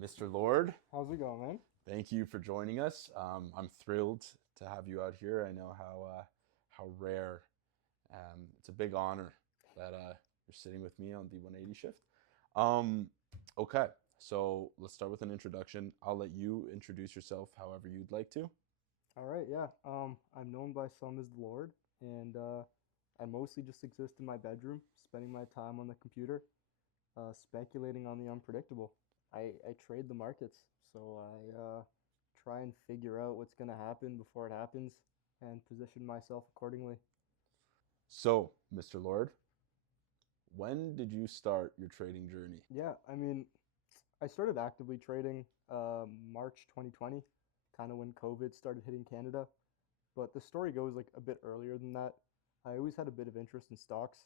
Mr. Lord, How's it going, man? thank you for joining us. I'm thrilled to have you out here. I know how rare. It's a big honor that you're sitting with me on the 180 shift. Um, okay, so let's start with an introduction. I'll let you introduce yourself however you'd like to. All right, yeah. I'm known by some as the Lord, and I mostly just exist in my bedroom, spending my time on the computer, speculating on the unpredictable. I trade the markets, so I try and figure out what's gonna happen before it happens and position myself accordingly. So, Mr. Lord, when did you start your trading journey? Yeah, I mean, I started actively trading March 2020, kind of when COVID started hitting Canada. But the story goes like a bit earlier than that. I always had a bit of interest in stocks.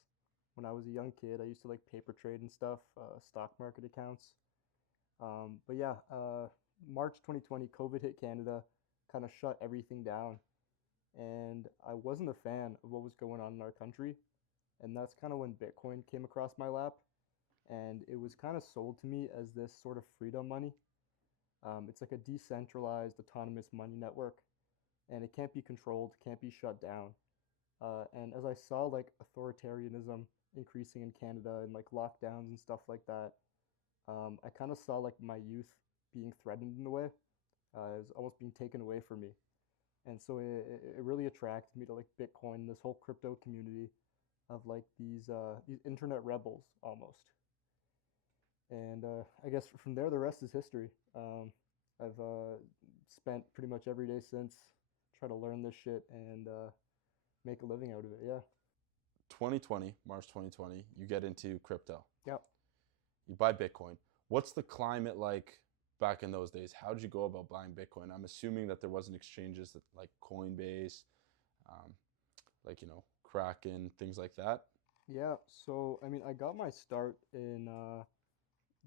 When I was a young kid, I used to like paper trade and stuff, stock market accounts. But yeah, March 2020, COVID hit Canada, kind of shut everything down. And I wasn't a fan of what was going on in our country. And that's kind of when Bitcoin came across my lap. And it was kind of sold to me as this sort of freedom money. It's like a decentralized, autonomous money network, and it can't be controlled, can't be shut down. And as I saw like authoritarianism increasing in Canada and like lockdowns and stuff like that, I kind of saw like my youth being threatened in a way. It was almost being taken away from me. And so it really attracted me to like Bitcoin, this whole crypto community of like these internet rebels almost. And I guess from there, the rest is history. I've spent pretty much every day since try to learn this shit and make a living out of it. Yeah. 2020, March 2020, you get into crypto. Yep. You buy Bitcoin. What's the climate like back in those days? How did you go about buying Bitcoin? I'm assuming that there wasn't exchanges that like Coinbase, um, like Kraken, things like that. Yeah. So I mean, I got my start in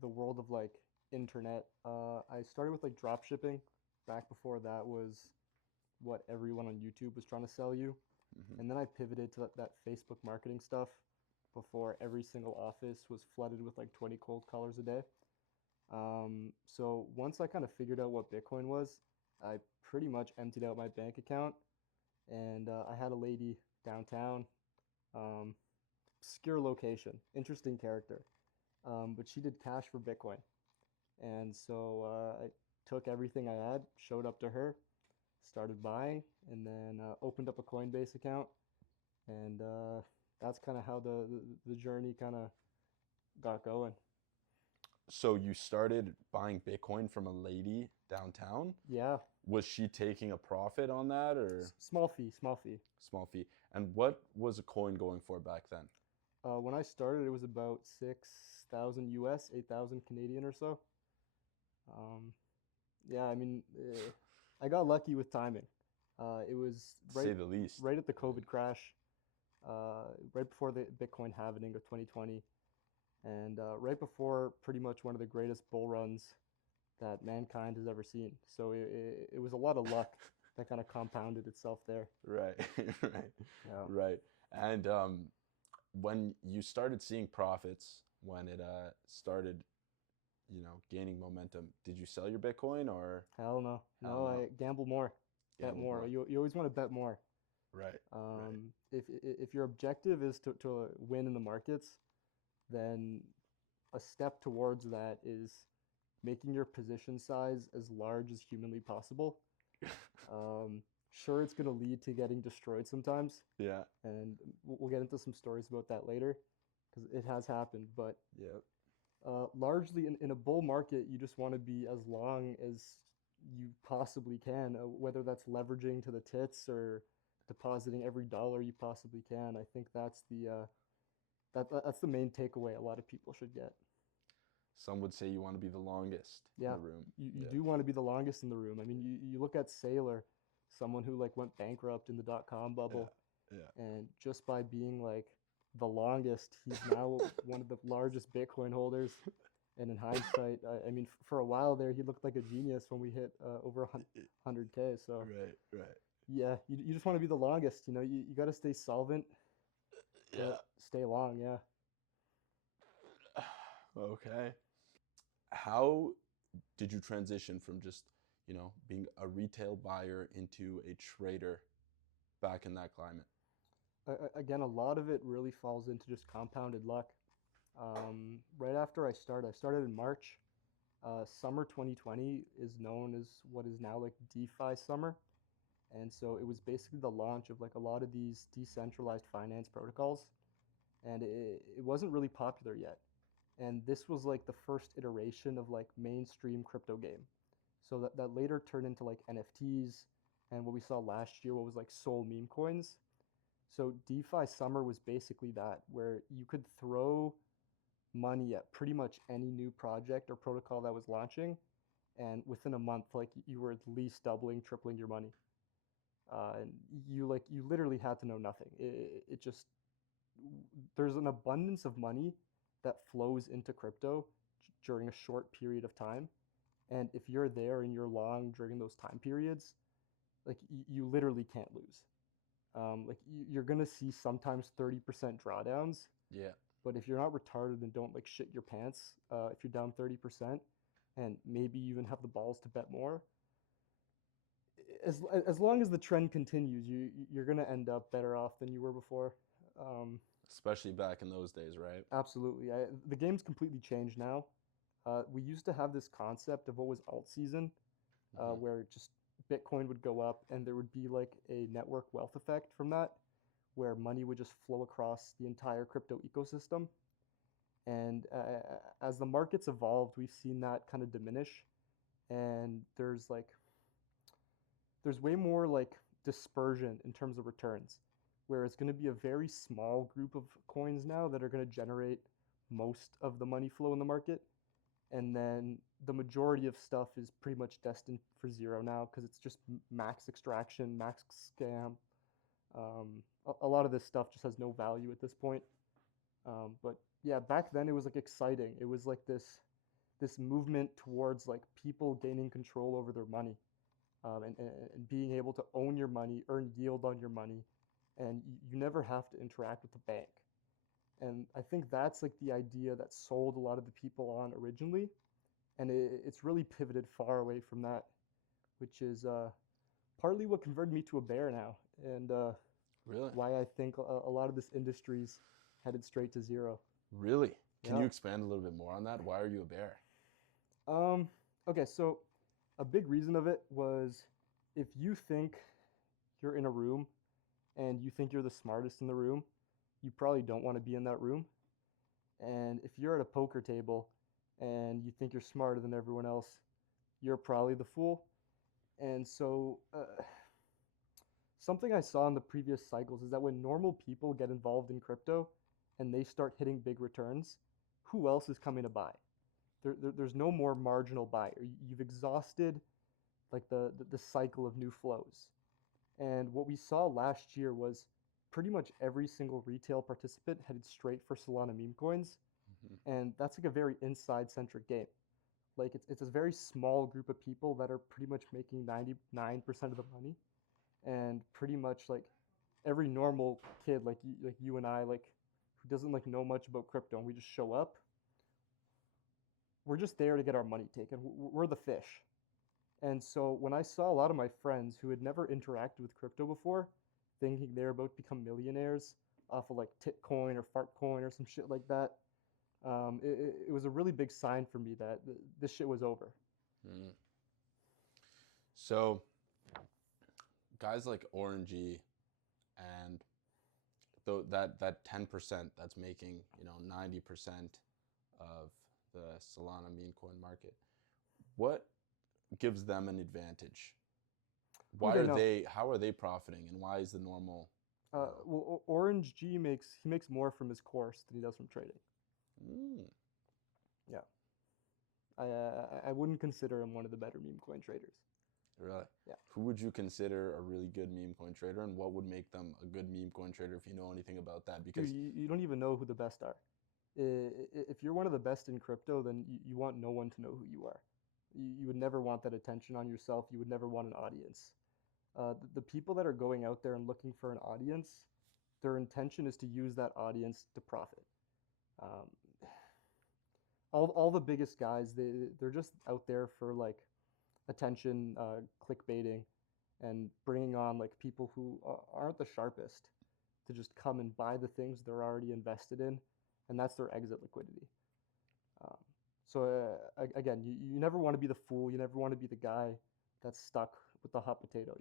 the world of like internet. I started with like drop shipping. Back before that was what everyone on YouTube was trying to sell you, Hmm. and then I pivoted to that Facebook marketing stuff. Before every single office was flooded with like 20 cold callers a day. So once I kind of figured out what Bitcoin was, I pretty much emptied out my bank account, and I had a lady downtown, um, obscure location, interesting character, but she did cash for Bitcoin, and so I took everything I had, showed up to her, started buying, and then opened up a Coinbase account, and that's kind of how the journey kind of got going. So you started buying Bitcoin from a lady downtown. Yeah, Was she taking a profit on that or small fee, small fee. small fee? And what was a coin going for back then? When I started, it was about 6,000 US, 8,000 Canadian or so. Um, yeah, I mean, I got lucky with timing. It was To say the least. right at the COVID crash, right before the Bitcoin halving of 2020, and right before pretty much one of the greatest bull runs that mankind has ever seen. So it was a lot of luck that kind of compounded itself there. Right, right, Yeah. right. And when you started seeing profits, when it started, gaining momentum, did you sell your Bitcoin or Hell no. hell No, no? I gamble more, bet Gambled more. more. You always want to bet more. Right, right. If your objective is to win in the markets, then a step towards that is making your position size as large as humanly possible. Sure, it's going to lead to getting destroyed sometimes, Yeah, and we'll get into some stories about that later because it has happened. But yeah. largely in a bull market, you just want to be as long as you possibly can, whether that's leveraging to the tits or depositing every dollar you possibly can. I think that's the main takeaway a lot of people should get. Some would say you want to be the longest in Yeah, the room. you Yeah, do want to be the longest in the room. I mean, you look at Saylor, someone who like went bankrupt in the dot-com yeah, bubble, yeah. and just by being like the longest, he's now one of the largest Bitcoin holders. And in hindsight, I mean, for a while there, he looked like a genius when we hit over 100K. So Right, right. yeah, you just want to be the longest. You got to stay solvent, Yeah. but stay long. Yeah. Okay. How? did you transition from just, being a retail buyer into a trader back in that climate? Again, a lot of it really falls into just compounded luck. Right after I started in March. Summer 2020 is known as what is now like DeFi summer. And so it was basically the launch of like a lot of these decentralized finance protocols. And it wasn't really popular yet. And this was like the first iteration of like mainstream crypto game. So that later turned into like NFTs and what we saw last year, what was like Sol meme coins. So DeFi summer was basically that, where you could throw money at pretty much any new project or protocol that was launching, and within a month, like you were at least doubling, tripling your money. And you literally had to know nothing. It just there's an abundance of money that flows into crypto during a short period of time, and if you're there and you're long during those time periods, like you literally can't lose. Like you're gonna see sometimes 30% drawdowns, Yeah. but if you're not retarded and don't like shit your pants, if you're down 30% and maybe you even have the balls to bet more, as long as the trend continues, you're gonna end up better off than you were before. Um, Especially back in those days, right? Absolutely, the game's completely changed now. We used to have this concept of what was alt season, Hmm. where just Bitcoin would go up and there would be like a network wealth effect from that, where money would just flow across the entire crypto ecosystem. And as the markets evolved, we've seen that kind of diminish. And there's way more like dispersion in terms of returns, where it's going to be a very small group of coins now that are going to generate most of the money flow in the market. And then the majority of stuff is pretty much destined for zero now because it's just max extraction, max scam. A lot of this stuff just has no value at this point. But yeah, back then it was like exciting. It was like this movement towards like people gaining control over their money, and being able to own your money, earn yield on your money, and you never have to interact with the bank. And I think that's like the idea that sold a lot of the people on originally, and it's really pivoted far away from that, which is partly what converted me to a bear now, and Really? why I think a lot of this industry's headed straight to zero. Really? Can you Yeah. expand a little bit more on that? Why are you a bear? Um, okay, so a big reason of it was if you think you're in a room and you think you're the smartest in the room, you probably don't want to be in that room. And if you're at a poker table and you think you're smarter than everyone else, you're probably the fool. And so, something I saw in the previous cycles is that when normal people get involved in crypto and they start hitting big returns, who else is coming to buy? There's no more marginal buyer. You've exhausted like the cycle of new flows. And what we saw last year was pretty much every single retail participant headed straight for Solana meme coins, Hmm. and that's like a very inside centric game. Like it's a very small group of people that are pretty much making 99% of the money, and pretty much like every normal kid like you and I, like who doesn't like know much about crypto and we just show up, we're just there to get our money taken. We're the fish. And so when I saw a lot of my friends who had never interacted with crypto before, thinking they're about to become millionaires off of like Titcoin or Fartcoin or some shit like that, it was a really big sign for me that this shit was over. Mm. So guys like Orangey and that 10% that's making 90% of the Solana meme coin market, what gives them an advantage? Why Okay, are no. they how are they profiting, and why is the normal, you know Well, Orange G makes more from his course than he does from trading. mm, Yeah, I wouldn't consider him one of the better meme coin traders. really? Yeah, Who would you consider a really good meme coin trader, and what would make them a good meme coin trader, if you know anything about that? dude, Because you don't even know who the best are. If you're one of the best in crypto, then you want no one to know who you are. You would never want that attention on yourself. You would never want an audience. The people that are going out there and looking for an audience, their intention is to use that audience to profit. Um, all the biggest guys, they're just out there for like attention, clickbaiting, and bringing on like people who aren't the sharpest to just come and buy the things they're already invested in, and that's their exit liquidity. Um, again, you never want to be the fool. You never want to be the guy that's stuck with the hot potato.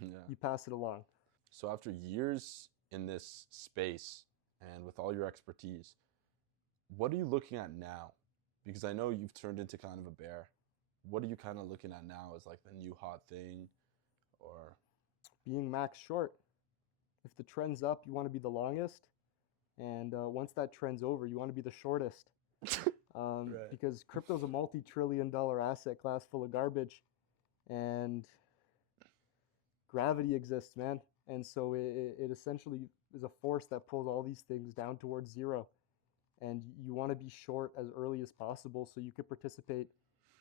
Yeah. You pass it along. So after years in this space and with all your expertise, what are you looking at now? Because I know you've turned into kind of a bear. What are you kind of looking at now as like the new hot thing or Being max short. If the trend's up, you want to be the longest, and once that trend's over, you want to be the shortest. Right. Because crypto's a multi-trillion-dollar asset class full of garbage, and gravity exists, man. And so it essentially is a force that pulls all these things down towards zero. And you want to be short as early as possible so you can participate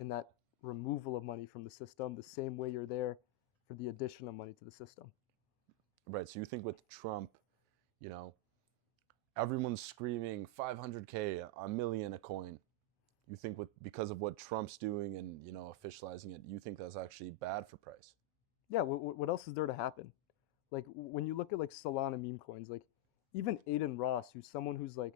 in that removal of money from the system the same way you're there for the addition of money to the system. Right. So you think with Trump, you know, everyone's screaming 500K, a million a coin. You think with because of what Trump's doing and, officializing it, you think that's actually bad for price? Yeah, what else is there to happen? Like when you look at like Solana meme coins, like even Aiden Ross, who's someone who's like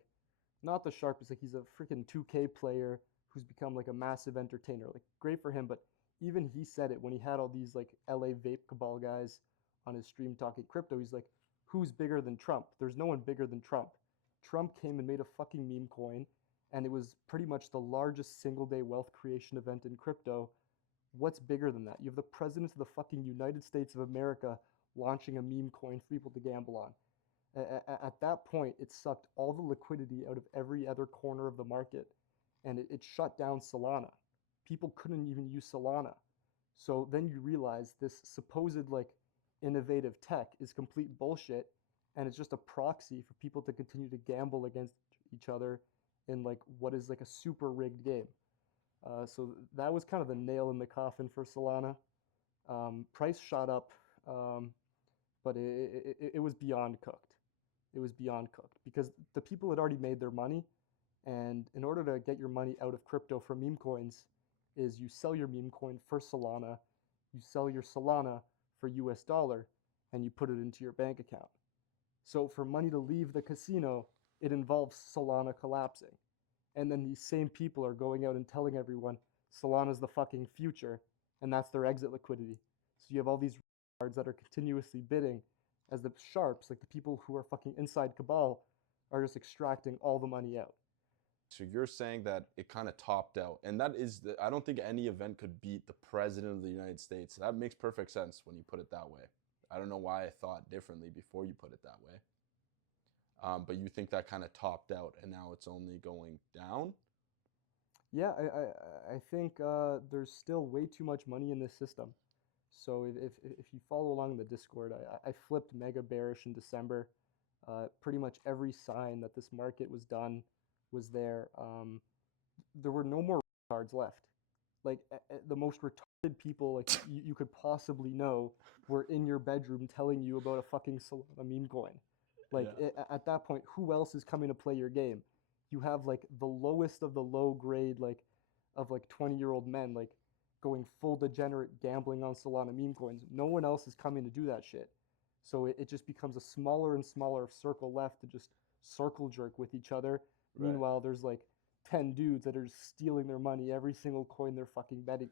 not the sharpest, like he's a freaking 2K player who's become like a massive entertainer. Like great for him, but even he said it when he had all these like LA vape cabal guys on his stream talking crypto. He's like, who's bigger than Trump? There's no one bigger than Trump. Trump came and made a fucking meme coin, and it was pretty much the largest single day wealth creation event in crypto. What's bigger than that? You have the president of the fucking United States of America launching a meme coin for people to gamble on. At that point, it sucked all the liquidity out of every other corner of the market, and it shut down Solana. People couldn't even use Solana. So then you realize this supposed like innovative tech is complete bullshit, and it's just a proxy for people to continue to gamble against each other in like what is like a super rigged game. So that was kind of the nail in the coffin for Solana. Price shot up, um, but it was beyond cooked. It was beyond cooked because the people had already made their money, and in order to get your money out of crypto from meme coins, is you sell your meme coin for Solana, you sell your Solana for US dollar, and you put it into your bank account. So for money to leave the casino, it involves Solana collapsing. And then these same people are going out and telling everyone Solana's the fucking future, and that's their exit liquidity. So you have all these cards that are continuously bidding as the sharps, like the people who are fucking inside Cabal, are just extracting all the money out. So you're saying that it kind of topped out, and I don't think any event could beat the president of the United States. That makes perfect sense when you put it that way. I don't know why I thought differently before you put it that way. But you think that kind of topped out, and now it's only going down? Yeah, I think there's still way too much money in this system. So if you follow along the Discord, I flipped mega bearish in December. Pretty much every sign that this market was done was there. There were no more cards left. Like the most retarded people like you could possibly know were in your bedroom telling you about a fucking Solana meme coin. Like Yeah. at that point, who else is coming to play your game? You have like the lowest of the low grade like of like 20-year-old men like going full degenerate gambling on Solana meme coins. No one else is coming to do that shit. So it just becomes a smaller and smaller circle left to just circle jerk with each other. Right. Meanwhile, there's like 10 dudes that are just stealing their money every single coin they're fucking betting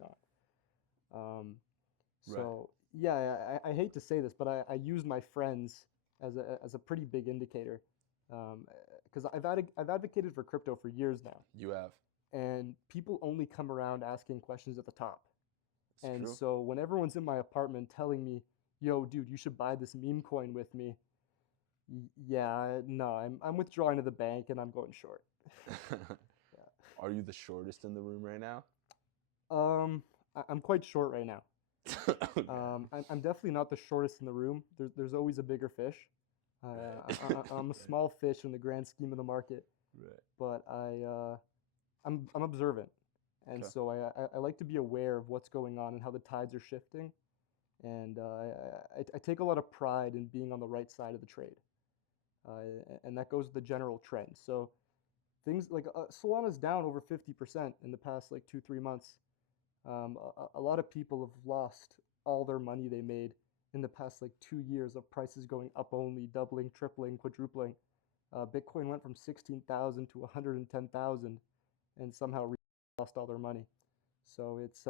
on. Right. So yeah, I hate to say this, but I use my friends as a pretty big indicator, because I've advocated for crypto for years now, You have. and people only come around asking questions at the top. It's And true. so when everyone's in my apartment telling me, "Yo, dude, you should buy this meme coin with me," yeah, no, I'm withdrawing to the bank and I'm going short. Are you the shortest in the room right now? Yeah. I'm quite short right now. Okay. I'm definitely not the shortest in the room. There's always a bigger fish. I'm a Okay. small fish in the grand scheme of the market, Right. but I'm observant, and Okay. so I like to be aware of what's going on and how the tides are shifting, and I take a lot of pride in being on the right side of the trade, and that goes with the general trend. So things like Solana's down over 50% in the past like 2-3 months. A lot of people have lost all their money they made in the past like 2 years of prices going up only, doubling, tripling, quadrupling. Bitcoin went from 16,000 to 110,000, and somehow lost all their money. So it's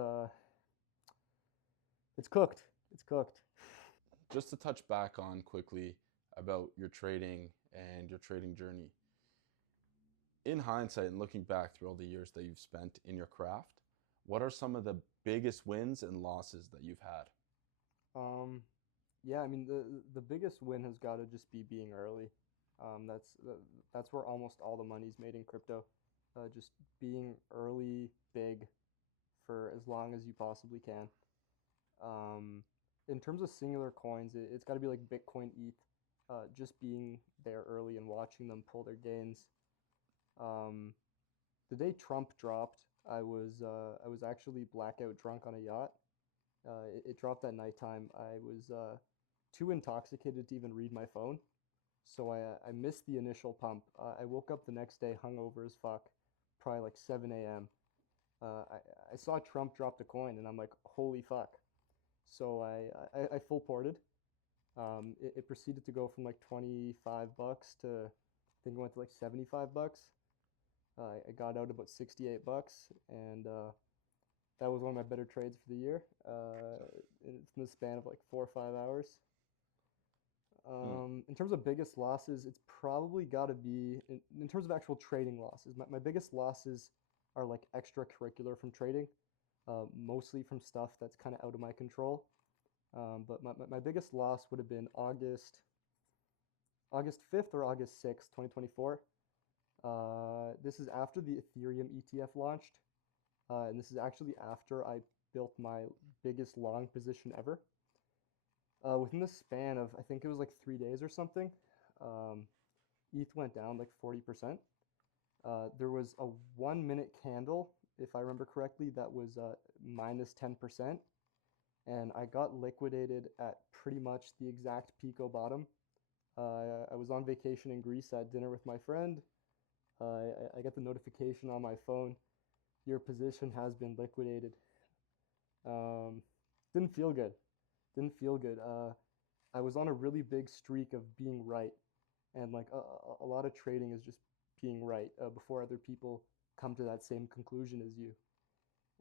cooked. It's cooked. Just to touch back on quickly about your trading and your trading journey. In hindsight and looking back through all the years that you've spent in your craft, what are some of the biggest wins and losses that you've had? Um, yeah, I mean the biggest win has got to just be being early. That's where almost all the money's made in crypto. Just being early, big, for as long as you possibly can. Um, in terms of singular coins, it's got to be like Bitcoin, ETH. Just being there early and watching them pull their gains. Um, the day Trump dropped, I was actually blackout drunk on a yacht. It dropped at nighttime. I was too intoxicated to even read my phone, so I missed the initial pump. I woke up the next day hungover as fuck, probably like 7 a.m. I saw Trump drop the coin, and I'm like, holy fuck. So I full ported. It proceeded to go from like $25 to I think it went to like $75. I got out about $68, and that was one of my better trades for the year. In the span of like 4 or 5 hours. Mm. In terms of biggest losses, it's probably got to be in terms of actual trading losses. My biggest losses are like extracurricular from trading, mostly from stuff that's kind of out of my control. But my biggest loss would have been August 5th or August 6th, 2024. This is after the Ethereum ETF launched, and this is actually after I built my biggest long position ever. Within the span of, I think it was like 3 days or something, um, ETH went down like 40%. There was a 1 minute candle, if I remember correctly, that was minus 10%. And I got liquidated at pretty much the exact Pico bottom. I was on vacation in Greece at dinner with my friend. I get the notification on my phone, your position has been liquidated. Um, didn't feel good. Didn't feel good. I was on a really big streak of being right, and like a lot of trading is just being right before other people come to that same conclusion as you.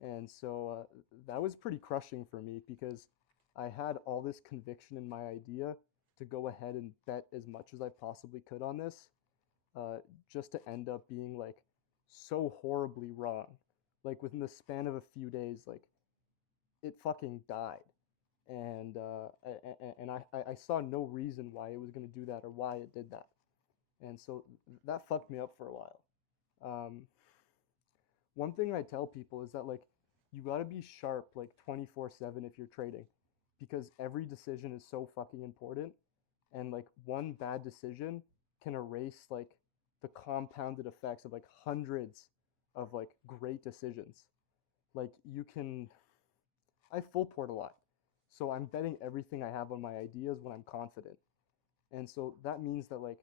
And so that was pretty crushing for me because I had all this conviction in my idea to go ahead and bet as much as I possibly could on this, uh, just to end up being like so horribly wrong. Like within the span of a few days, like it fucking died. And I saw no reason why it was going to do that or why it did that. And so that fucked me up for a while. Um, one thing I tell people is that like you got to be sharp like 24/7 if you're trading because every decision is so fucking important and like one bad decision can erase like the compounded effects of like hundreds of like great decisions. Like you can I full port a lot. So I'm betting everything I have on my ideas when I'm confident. And so that means that like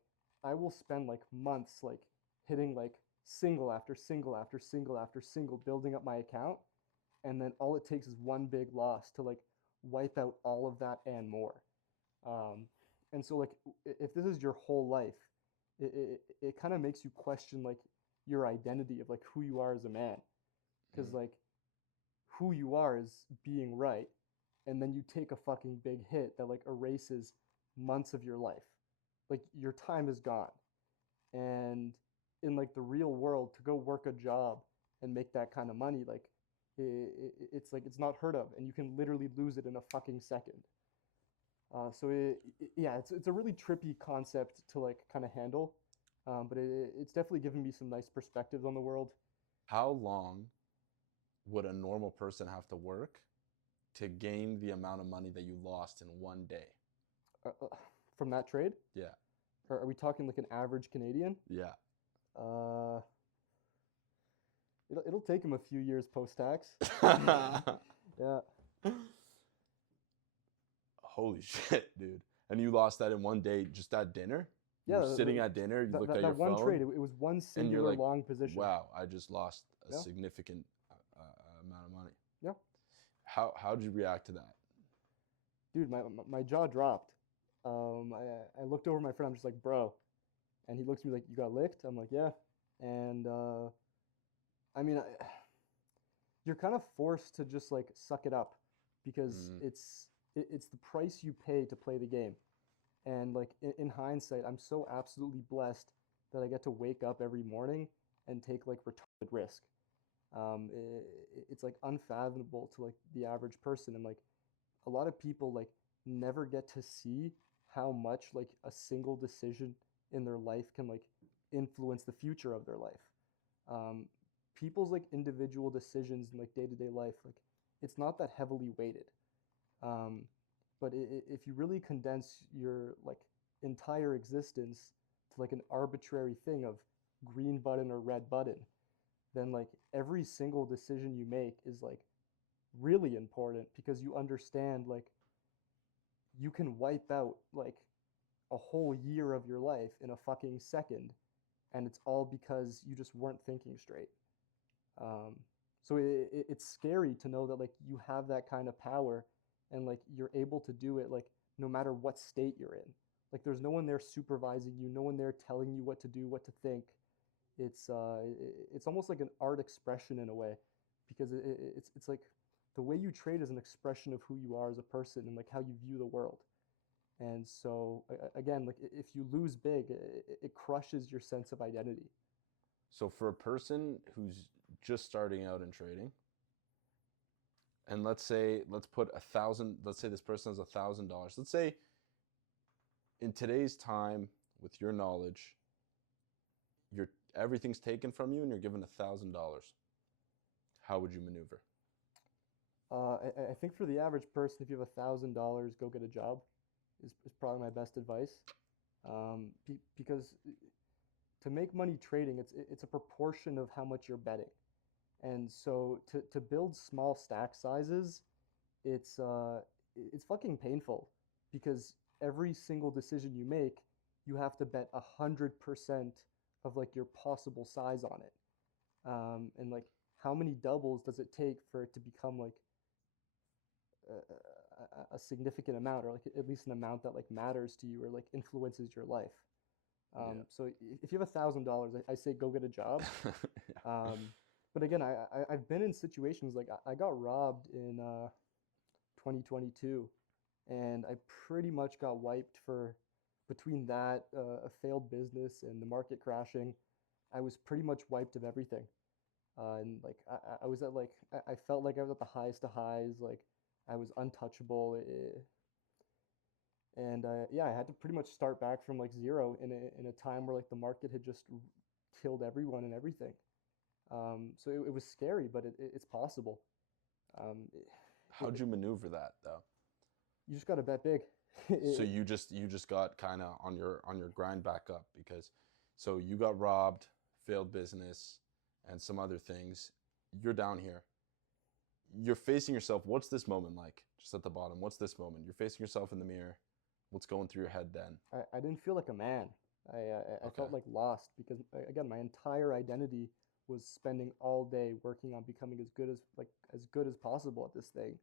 I will spend like months like hitting like single after single after single after single building up my account, and then all it takes is one big loss to like wipe out all of that and more. Um, and so like if this is your whole life, it kind of makes you question like your identity of like who you are as a man, because Mm. like who you are is being right, and then you take a fucking big hit that like erases months of your life. Like your time is gone. And in like the real world, to go work a job and make that kind of money, like it's like it's not heard of, and you can literally lose it in a fucking second. Yeah, it's a really trippy concept to like kind of handle, but it's definitely given me some nice perspectives on the world. How long would a normal person have to work to gain the amount of money that you lost in one day? Uh, uh, from that trade, Yeah. or are we talking like an average Canadian? Yeah. Uh, it'll take him a few years post tax. Yeah. Holy shit, dude. And you lost that in one day just at dinner? You were Yeah, sitting at dinner, you looked at that your one trade, phone, it was one and you're singular like, long position. "Wow, I just lost a Yeah, significant amount of money." yeah. How did you react to that? Dude, my jaw dropped. I looked over at my friend. I'm just like, bro, and he looks at me like, you got licked. I'm like, yeah. And I mean, you're kind of forced to just like suck it up because Mm, it's the price you pay to play the game. And like in hindsight, I'm so absolutely blessed that I get to wake up every morning and take like retarded risk. It's like unfathomable to like the average person, and like a lot of people like never get to see how much like a single decision in their life can like influence the future of their life. Um, People's like individual decisions in like day-to-day life, like it's not that heavily weighted. Um, but if you really condense your like entire existence to like an arbitrary thing of green button or red button, then like every single decision you make is like really important because you understand like you can wipe out like a whole year of your life in a fucking second, and it's all because you just weren't thinking straight. Um, so it's scary to know that like you have that kind of power, and like you're able to do it like no matter what state you're in. Like there's no one there supervising you, no one there telling you what to do, what to think. It's almost like an art expression in a way, because it's like the way you trade is an expression of who you are as a person and like how you view the world. And so again, like if you lose big, it crushes your sense of identity. so for a person who's just starting out in trading, and let's put 1,000. Let's say this person has $1,000. Let's say in today's time, with your knowledge, you're everything's taken from you, and you're given $1,000. How would you maneuver? I think for the average person, if you have $1,000, go get a job is probably my best advice. Because to make money trading, it's a proportion of how much you're betting. And so to build small stack sizes, it's uh, it's fucking painful because every single decision you make, you have to bet 100% of like your possible size on it. And like how many doubles does it take for it to become like a significant amount, or like at least an amount that like matters to you or like influences your life? Yeah. So if you have $1,000, I say go get a job. Um, but again, I've been in situations like I got robbed in 2022, and I pretty much got wiped for between that a failed business and the market crashing. I was pretty much wiped of everything. And like I was at like I felt like I was at the highest of highs. Like I was untouchable. And yeah, I had to pretty much start back from like zero in a time where like the market had just killed everyone and everything. So it was scary, but it's possible. Um, How'd you maneuver that though? you just got to bet big. So you just got kind of on your grind back up because so you got robbed, failed business, and some other things. You're down here. You're facing yourself. What's this moment like? Just at the bottom. What's this moment? You're facing yourself in the mirror. What's going through your head then? I didn't feel like a man. I Okay. felt like lost because again, my entire identity was spending all day working on becoming as good as possible at this thing.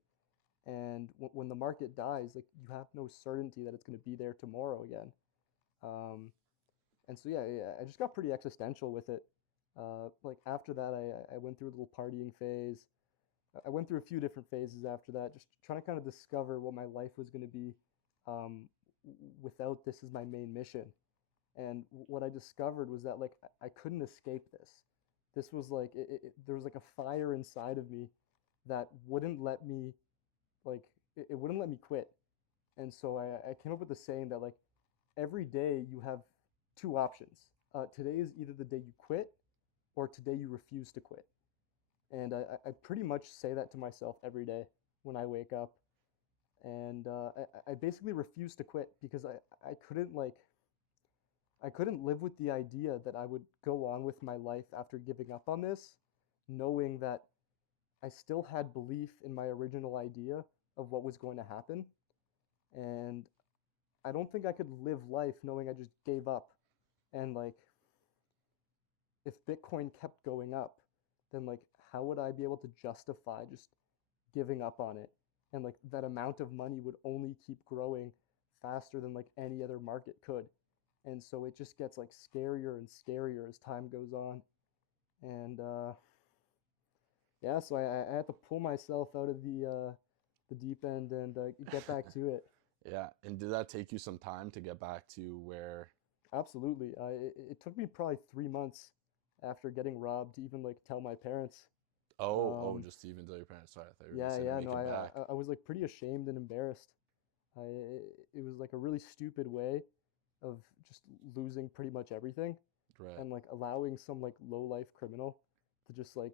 And when the market dies, like you have no certainty that it's going to be there tomorrow again. Um, and so yeah, I just got pretty existential with it. Like after that, I went through a little partying phase. I went through a few different phases after that, just trying to kind of discover what my life was going to be um, without this as my main mission. And what I discovered was that like I couldn't escape this. This was like there was like a fire inside of me that wouldn't let me like it wouldn't let me quit. And so I came up with the saying that like every day you have two options. Today is either the day you quit or today you refuse to quit. And I pretty much say that to myself every day when I wake up. And I basically refuse to quit because I couldn't live with the idea that I would go on with my life after giving up on this, knowing that I still had belief in my original idea of what was going to happen. And I don't think I could live life knowing I just gave up. And like, if Bitcoin kept going up, then like, how would I be able to justify just giving up on it? And like, that amount of money would only keep growing faster than like any other market could. And so it just gets like scarier and scarier as time goes on. And yeah, so I had to pull myself out of the deep end and get back to it. Yeah. And did that take you some time to get back to where? Absolutely. It took me probably 3 months after getting robbed to even like tell my parents. Oh, Um, just to even tell your parents. Sorry, I thought you were gonna yeah, say to yeah, make no, it back. I was like pretty ashamed and embarrassed. It was like a really stupid way of just losing pretty much everything Right. and like allowing some like low life criminal to just like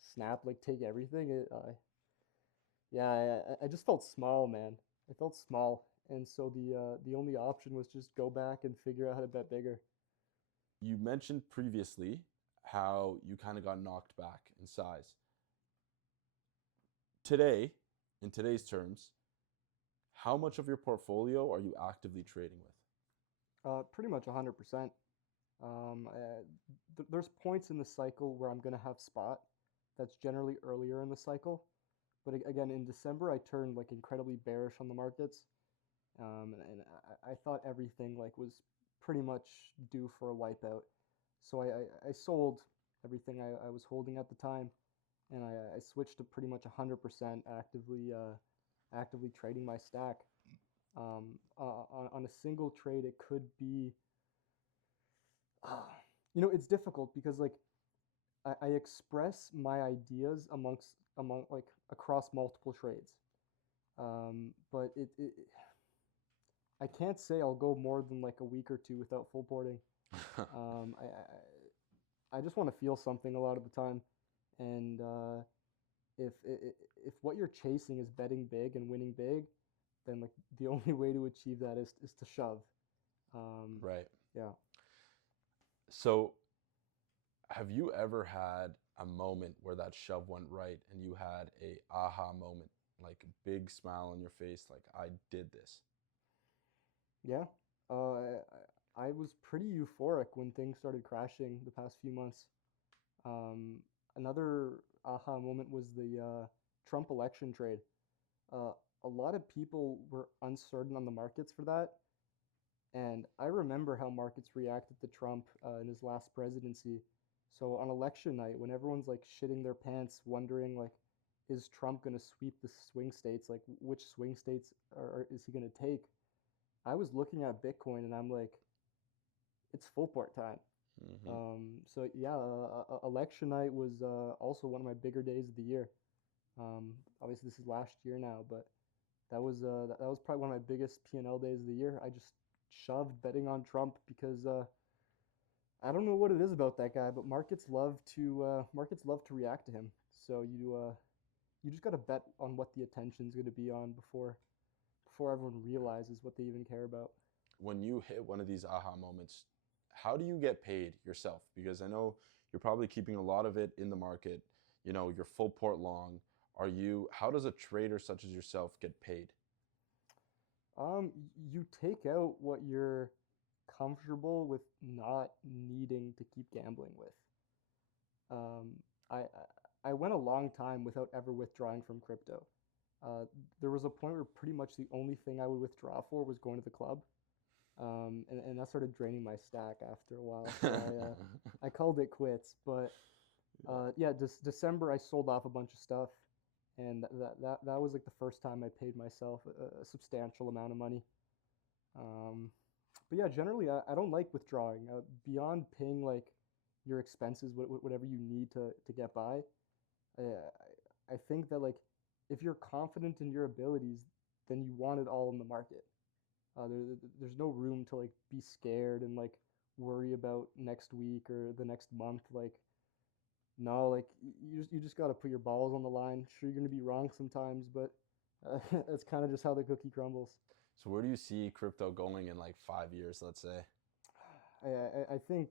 snap, like take everything. Yeah, I just felt small, man. I felt small, and so the only option was just go back and figure out how to bet bigger. You mentioned previously how you kind of got knocked back in size. Today, in today's terms, how much of your portfolio are you actively trading with? Pretty much 100%. There's points in the cycle where I'm gonna have spot. That's generally earlier in the cycle. But again, in December, I turned like incredibly bearish on the markets, and I thought everything like was pretty much due for a wipeout. So I sold everything I was holding at the time, and I switched to pretty much 100% actively trading my stack. On a single trade, it could be, it's difficult because like I express my ideas among like across multiple trades. But I can't say I'll go more than like a week or two without full porting. Um, I, I just want to feel something a lot of the time, and if what you're chasing is betting big and winning big, then like the only way to achieve that is to shove. Um, Right. yeah. So, have you ever had a moment where that shove went right and you had a aha moment, like a big smile on your face, like I did this? Yeah. I was pretty euphoric when things started crashing the past few months. Um, Another aha moment was the Trump election trade. Uh, a lot of people were uncertain on the markets for that, and I remember how markets reacted to Trump in his last presidency. So on election night, when everyone's like shitting their pants, wondering like, is Trump going to sweep the swing states? Like, which swing states is he going to take? I was looking at Bitcoin and I'm like, it's full port time. Hmm. So yeah, election night was also one of my bigger days of the year. Obviously, this is last year now, but that was probably one of my biggest P&L days of the year. I just shoved betting on Trump because I don't know what it is about that guy, but markets love to react to him. So you just got to bet on what the attention's going to be on before everyone realizes what they even care about. When you hit one of these aha moments, how do you get paid yourself? Because I know you're probably keeping a lot of it in the market. You know, you're full port long. How does a trader such as yourself get paid? You take out what you're comfortable with not needing to keep gambling with. Um, I went a long time without ever withdrawing from crypto. Uh, there was a point where pretty much the only thing I would withdraw for was going to the club, and that started draining my stack after a while. So I called it quits. But Yeah. yeah, December I sold off a bunch of stuff, and that was like the first time I paid myself a substantial amount of money. Um, but yeah, generally I don't like withdrawing. Beyond paying like your expenses, whatever you need to get by, I think that like if you're confident in your abilities, then you want it all in the market. There's no room to like be scared and like worry about next week or the next month. Like no, like you just got to put your balls on the line. Sure, you're gonna be wrong sometimes, but that's kind of just how the cookie crumbles. So where do you see crypto going in like 5 years, let's say? I think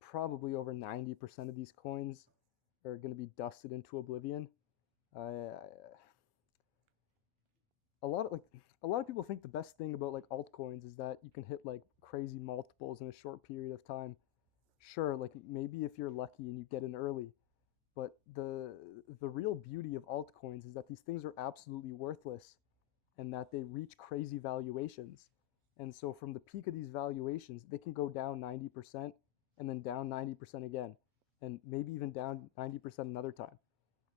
probably over 90% of these coins are going to be dusted into oblivion. Uh, a lot of like a lot of people think the best thing about like altcoins is that you can hit like crazy multiples in a short period of time. Sure, like maybe if you're lucky and you get in early, but the real beauty of altcoins is that these things are absolutely worthless and that they reach crazy valuations. And so from the peak of these valuations, they can go down 90% and then down 90% again, and maybe even down 90% another time.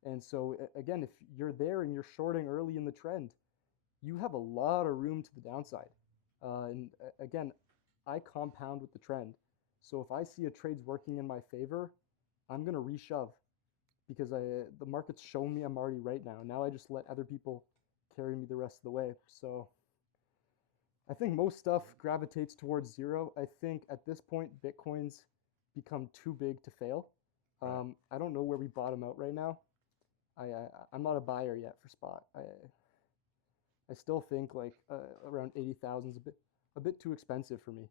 And so again, if you're there and you're shorting early in the trend, you have a lot of room to the downside. And again, I compound with the trend. So if I see a trade's working in my favor, I'm gonna reshove because the market's shown me I'm already right now. Now I just let other people carry me the rest of the way. So I think most stuff gravitates towards zero. I think at this point, Bitcoin's become too big to fail. Right. I don't know where we bottom out right now. I'm not a buyer yet for spot. I still think like around 80,000 is a bit too expensive for me.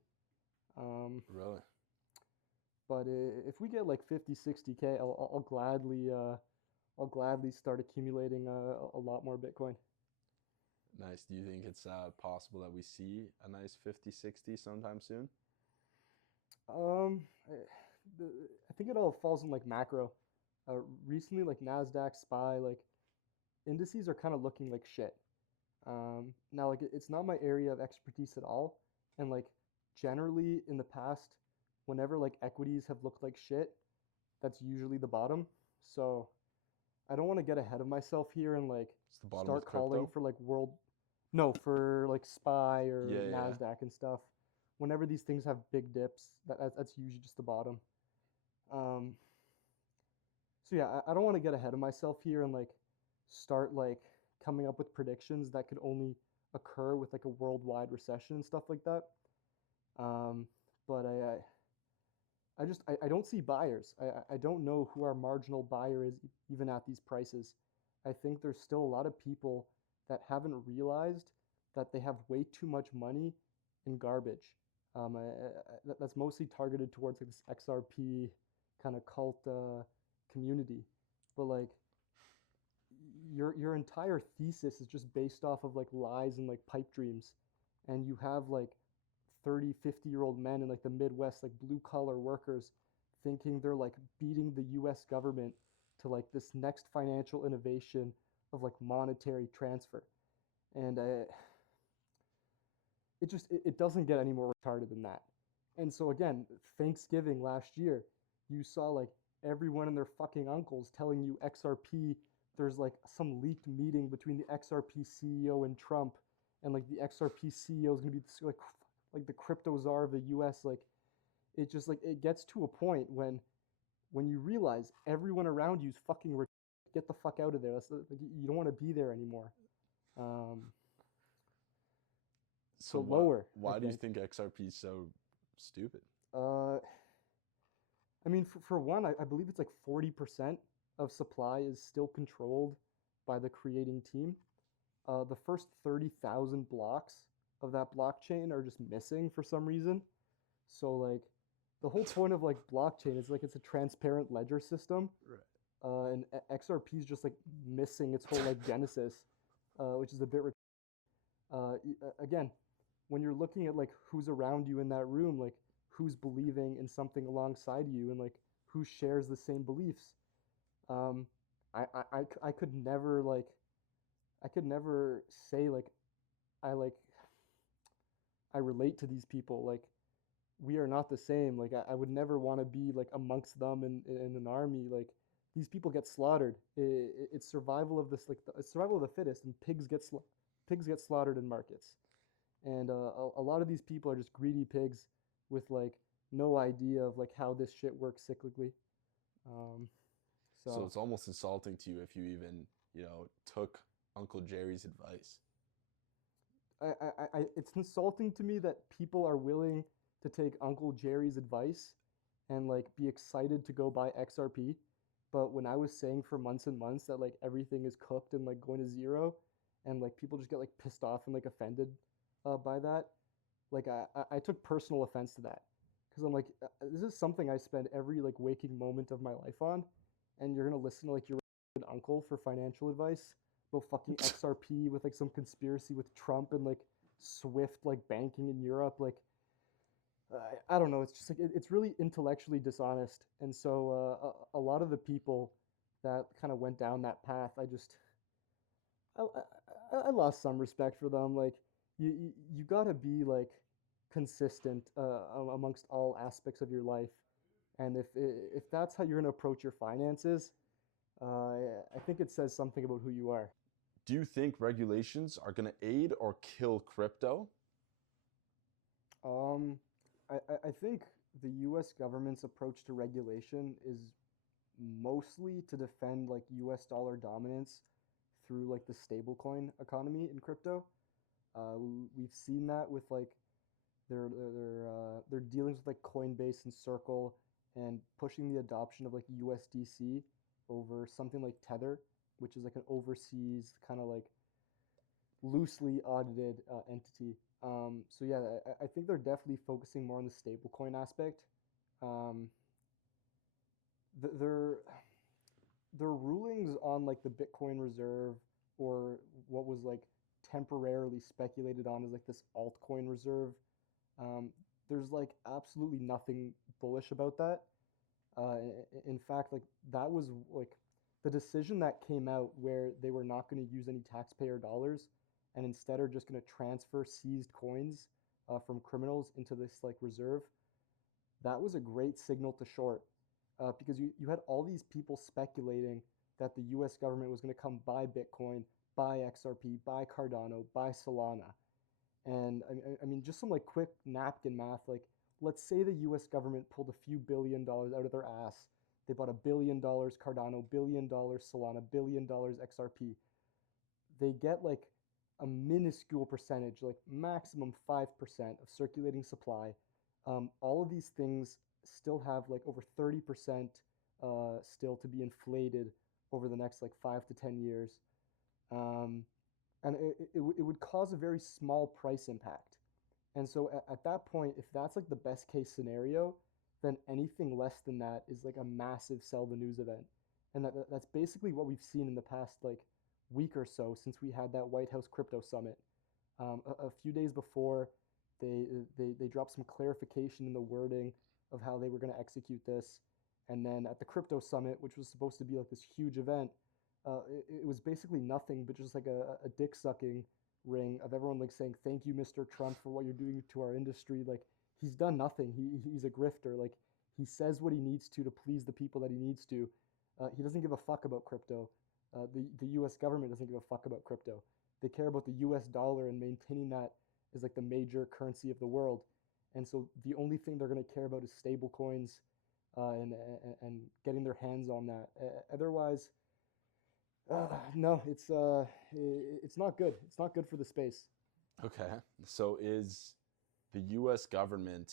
Um, Really? but if we get like 50, 60K, I'll gladly start accumulating a lot more Bitcoin. Nice. Do you think it's possible that we see a nice 50, 60 sometime soon? Um, I think it all falls in like macro. Recently, like Nasdaq, SPY, like indices are kind of looking like shit. Now, like it's not my area of expertise at all, and like generally in the past, whenever like equities have looked like shit, that's usually the bottom. So I don't want to get ahead of myself here and like It's the bottom with start calling crypto? for like no, for like SPY or Yeah, yeah, yeah. Nasdaq and stuff. Whenever these things have big dips, that's usually just the bottom. Um, so yeah, I don't want to get ahead of myself here and like start like coming up with predictions that could only occur with like a worldwide recession and stuff like that. Um, but I don't see buyers. I don't know who our marginal buyer is even at these prices. I think there's still a lot of people that haven't realized that they have way too much money in garbage. That's mostly targeted towards like this XRP kind of cult community. But like your entire thesis is just based off of like lies and like pipe dreams, and you have like 30, 50-year-old men in like the Midwest, like blue collar workers, thinking they're like beating the US government to like this next financial innovation of like monetary transfer. And it doesn't get any more retarded than that. And so again, Thanksgiving last year, you saw like everyone and their fucking uncles telling you XRP. There's like some leaked meeting between the XRP CEO and Trump, and like the XRP CEO is gonna be this, like the crypto czar of the U.S. Like it just like it gets to a point when you realize everyone around you is fucking get the fuck out of there. That's, like, you don't want to be there anymore. Um, So so what? lower, I Why do you think. think XRP is so stupid? Uh, I mean, for one, I believe it's like 40% of supply is still controlled by the creating team. The first 30,000 blocks of that blockchain are just missing for some reason. So like the whole point of like blockchain is like it's a transparent ledger system, Right. and XRP is just like missing its whole like genesis, which is a bit. Again, when you're looking at like who's around you in that room, like who's believing in something alongside you, and like who shares the same beliefs. Um, I could never like I could never say like I like I relate to these people. Like we are not the same. Like I would never want to be like amongst them in an army. Like these people get slaughtered. It's survival of this like it's survival of the fittest, and pigs get slaughtered in markets. And a lot of these people are just greedy pigs with like no idea of like how this shit works cyclically. Um, So so it's almost insulting to you if you even, took Uncle Jerry's advice. it's insulting to me that people are willing to take Uncle Jerry's advice and like be excited to go buy XRP. But when I was saying for months and months that like everything is cooked and like going to zero, and like people just get like pissed off and like offended by that, like I took personal offense to that because I'm like this is something I spend every like waking moment of my life on, and you're gonna listen to like your uncle for financial advice. about fucking XRP with like some conspiracy with Trump and like Swift like banking in Europe. Like I don't know. It's just like it's really intellectually dishonest, and so a lot of the people that kind of went down that path, I, I lost some respect for them. Like you gotta be like consistent amongst all aspects of your life, and if that's how you're gonna approach your finances, I think it says something about who you are. Do you think regulations are going to aid or kill crypto? Um, I think the U.S. government's approach to regulation is mostly to defend like US dollar dominance through like the stablecoin economy in crypto. We've seen that with like their dealings with like Coinbase and Circle and pushing the adoption of like USDC over something like Tether, which is like an overseas kind of like loosely audited entity. So yeah, I think they're definitely focusing more on the stablecoin aspect. Um, their their rulings on like the Bitcoin reserve or what was like temporarily speculated on as like this altcoin reserve. Um, there's like absolutely nothing bullish about that. Uh, in fact, like that was like the decision that came out where they were not going to use any taxpayer dollars and instead are just going to transfer seized coins from criminals into this like reserve. That was a great signal to short because you had all these people speculating that the US government was going to come buy Bitcoin, buy XRP, buy Cardano, buy Solana. And I mean, just some like quick napkin math. Like, let's say the US government pulled a few $1 billion out of their ass. They bought $1 billion Cardano, $1 billion Solana, $1 billion XRP. They get like a minuscule percentage, like maximum 5% of circulating supply. All of these things still have like over 30% still to be inflated over the next like 5 to 10 years. Um, and it would cause a very small price impact. And so at that point, if that's like the best case scenario, then anything less than that is like a massive sell the news event. And that's basically what we've seen in the past like week or so since we had that White House crypto summit. A few days before, they dropped some clarification in the wording of how they were going to execute this. And then at the crypto summit, which was supposed to be like this huge event, it was basically nothing but just like a dick sucking ring of everyone like saying thank you, Mr. Trump, for what you're doing to our industry. Like he's done nothing. He's a grifter. Like he says what he needs to please the people that he needs to. He doesn't give a fuck about crypto. The U.S. government doesn't give a fuck about crypto. They care about the U.S. dollar and maintaining that is like the major currency of the world. And so the only thing they're going to care about is stable coins and getting their hands on that. Otherwise, no, it's not good. It's not good for the space. Okay. So is the US government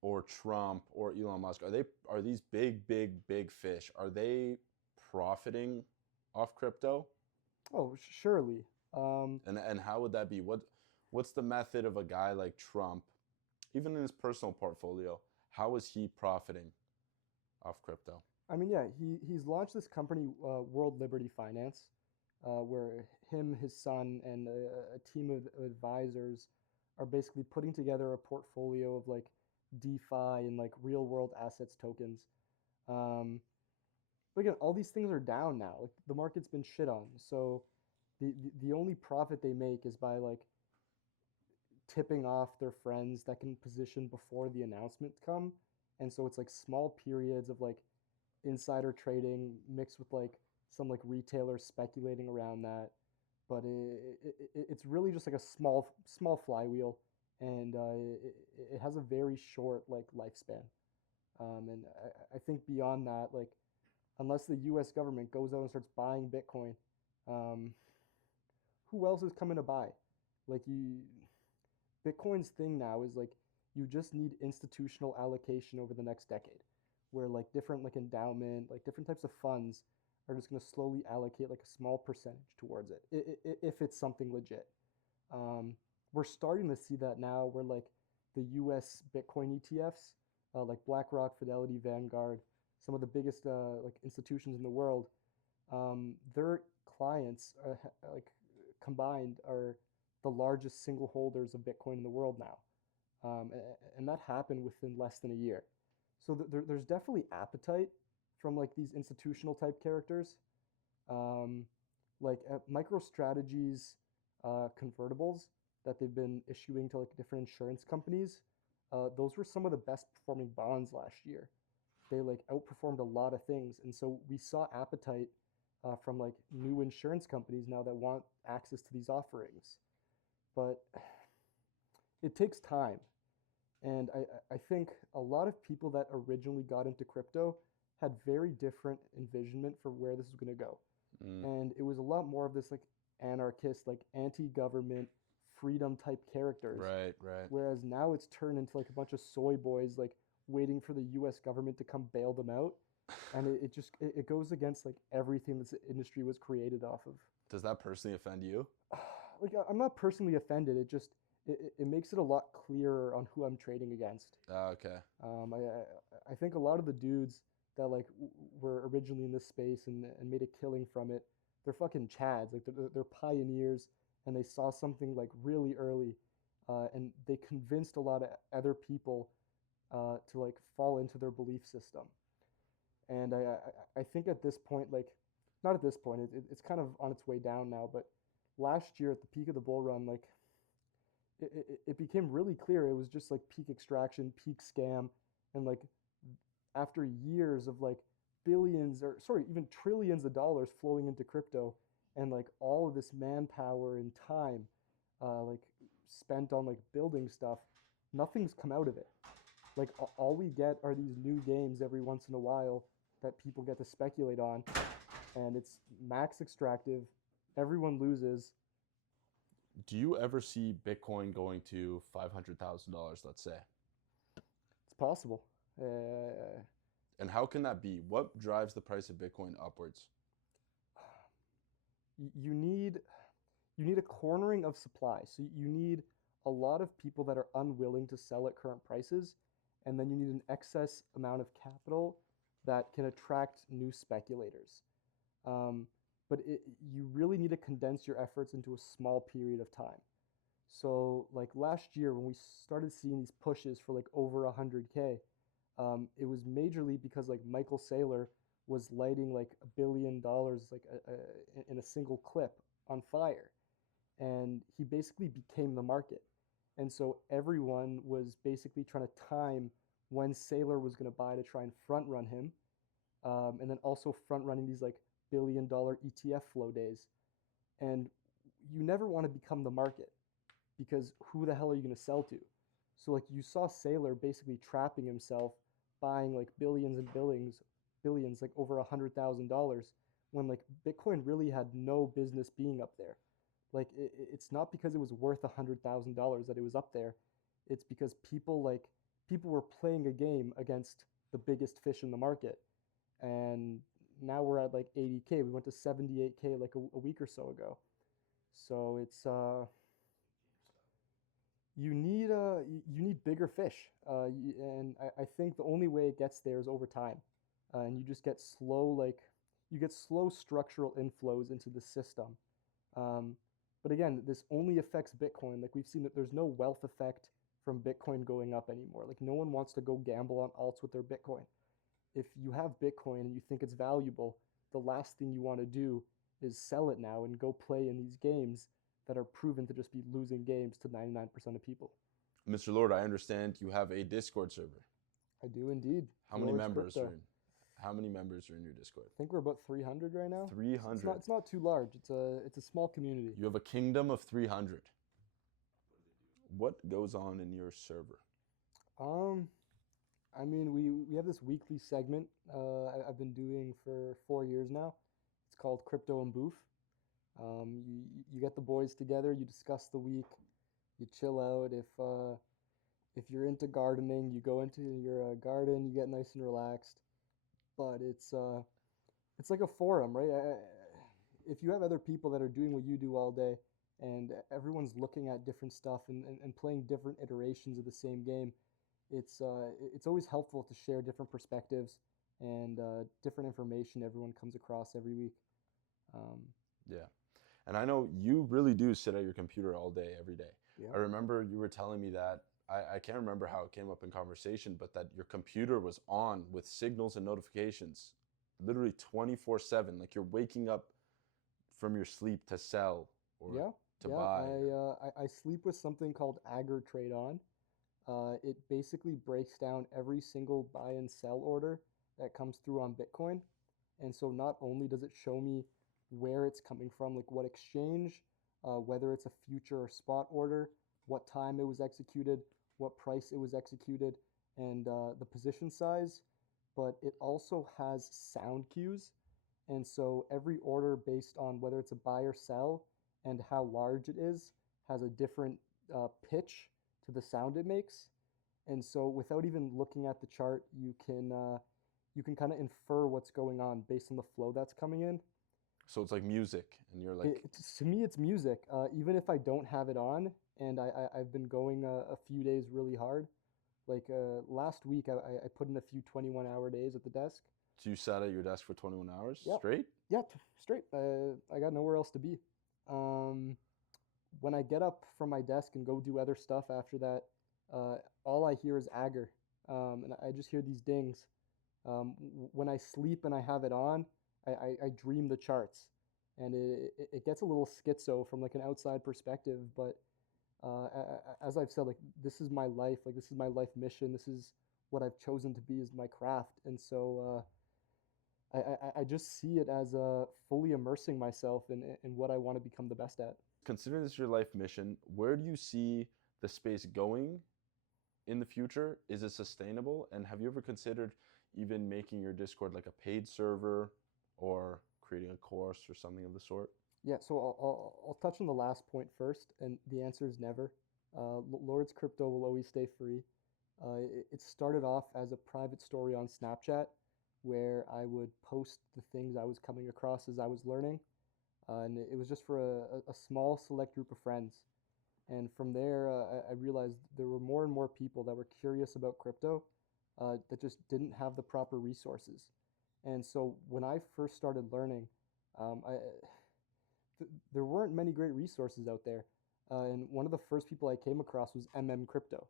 or Trump or Elon Musk, are these big fish? Are they profiting off crypto? Oh, surely. And how would that be? What's the method of a guy like Trump, even in his personal portfolio? How is he profiting off crypto? I mean, yeah, he's launched this company, World Liberty Finance, where him, his son, and a team of advisors are basically putting together a portfolio of like DeFi and like real world assets tokens. Um, but again, all these things are down now. Like the market's been shit on, so the only profit they make is by like tipping off their friends that can position before the announcement come. And so it's like small periods of like insider trading mixed with like some like retailers speculating around that. But it's really just like a small flywheel, and it has a very short like lifespan. And I think beyond that, like unless the U.S. government goes out and starts buying Bitcoin, um, who else is coming to buy? Like Bitcoin's thing now is like you just need institutional allocation over the next decade, where like different like endowment, like different types of funds are just going to slowly allocate like a small percentage towards it if it's something legit. We're starting to see that now where like the U.S. Bitcoin ETFs, like BlackRock, Fidelity, Vanguard, some of the biggest like institutions in the world, Their clients are, like combined are the largest single holders of Bitcoin in the world now, and that happened within less than a year. So there's definitely appetite from like these institutional type characters, um, like MicroStrategy's convertibles that they've been issuing to like different insurance companies. Those were some of the best performing bonds last year. They like outperformed a lot of things, and so we saw appetite from like new insurance companies now that want access to these offerings. But it takes time, and I think a lot of people that originally got into crypto had very different envisionment for where this is going to go. Mm, And it was a lot more of this like anarchist, like anti-government, freedom type characters. right, right. Whereas now it's turned into like a bunch of soy boys like waiting for the U.S. government to come bail them out, and it just it goes against like everything this industry was created off of. Does that personally offend you? Like I'm not personally offended. It just it makes it a lot clearer on who I'm trading against. Okay. I think a lot of the dudes that like were originally in this space and made a killing from it, they're fucking chads. Like they're pioneers, and they saw something like really early, and they convinced a lot of other people to like fall into their belief system. And I think at this point, like not at this point, it's kind of on its way down now. But last year at the peak of the bull run, like it became really clear it was just like peak extraction, peak scam, and like after years of like billions or sorry, even trillions of dollars flowing into crypto and like all of this manpower and time like spent on like building stuff, nothing's come out of it. Like all we get are these new games every once in a while that people get to speculate on, and it's max extractive. Everyone loses. Do you ever see Bitcoin going to $500,000, let's say? It's possible. Uh, And how can that be? What drives the price of Bitcoin upwards? you need a cornering of supply. So you need a lot of people that are unwilling to sell at current prices, and then you need an excess amount of capital that can attract new speculators. Um, but you really need to condense your efforts into a small period of time. So like last year when we started seeing these pushes for like over 100K, it was majorly because like Michael Saylor was lighting like $1 billion like in a single clip on fire, and he basically became the market. And so everyone was basically trying to time when Saylor was going to buy to try and front run him, and then also front running these like $1 billion ETF flow days. And you never want to become the market because who the hell are you going to sell to? So like you saw Saylor basically trapping himself, buying like billions and billions, like over $100,000, when like Bitcoin really had no business being up there. Like it's not because it was worth $100,000 that it was up there. It's because people were playing a game against the biggest fish in the market, and now we're at like 80K. We went to 78K like a week or so ago. So it's you need bigger fish, and I think the only way it gets there is over time, and you just get slow you get slow structural inflows into the system. Um, but again, this only affects Bitcoin. Like we've seen that there's no wealth effect from Bitcoin going up anymore. Like no one wants to go gamble on alts with their Bitcoin. If you have Bitcoin and you think it's valuable, the last thing you want to do is sell it now and go play in these games that are proven to just be losing games to 99% of people. Mr. Lord, I understand you have a Discord server. I do indeed. How many Lord's members are Crypto. in? How many members are in your Discord? I think we're about 300 right now. It's 300. it's not too large. It's a small community. You have a kingdom of 300. What goes on in your server? Um, I mean, we have this weekly segment I've been doing for 4 years now. It's called Crypto and Booth. You get the boys together, you discuss the week, you chill out. If you're into gardening, you go into your garden, you get nice and relaxed. But it's like a forum, right? If you have other people that are doing what you do all day, and everyone's looking at different stuff and playing different iterations of the same game, it's always helpful to share different perspectives and different information everyone comes across every week. Yeah. And I know you really do sit at your computer all day, every day. Yeah. I remember you were telling me that, I can't remember how it came up in conversation, but that your computer was on with signals and notifications literally 24/7. Like you're waking up from your sleep to sell or Yeah. to Yeah. buy. Or, I sleep with something called Agar Trade on. It basically breaks down every single buy and sell order that comes through on Bitcoin. And so not only does it show me where it's coming from, like what exchange, whether it's a future or spot order, what time it was executed, what price it was executed, and the position size, but it also has sound cues. And so every order based on whether it's a buy or sell and how large it is has a different pitch to the sound it makes. And so without even looking at the chart, you can kind of infer what's going on based on the flow that's coming in. so it's like music, and you're like, To me, it's music. Even if I don't have it on, and I've been going a few days really hard. Like last week, I put in a few 21-hour days at the desk. so you sat at your desk for 21 hours Yeah, straight? yeah, straight. I got nowhere else to be. Um, when I get up from my desk and go do other stuff after that, all I hear is Agar, and I just hear these dings. When I sleep and I have it on, I dream the charts, and it gets a little schizo from like an outside perspective. But as I've said, like this is my life, like this is my life mission. This is what I've chosen to be as my craft, and so I just see it as fully immersing myself in what I want to become the best at. Considering this your life mission, where do you see the space going in the future? Is it sustainable? And have you ever considered even making your Discord like a paid server or creating a course or something of the sort? Yeah, so I'll touch on the last point first, and the answer is never. Lord's crypto will always stay free. It started off as a private story on Snapchat where I would post the things I was coming across as I was learning, and it was just for a small select group of friends. And from there, I realized there were more and more people that were curious about crypto that just didn't have the proper resources. And so when I first started learning, um, I, there weren't many great resources out there. And one of the first people I came across was Crypto.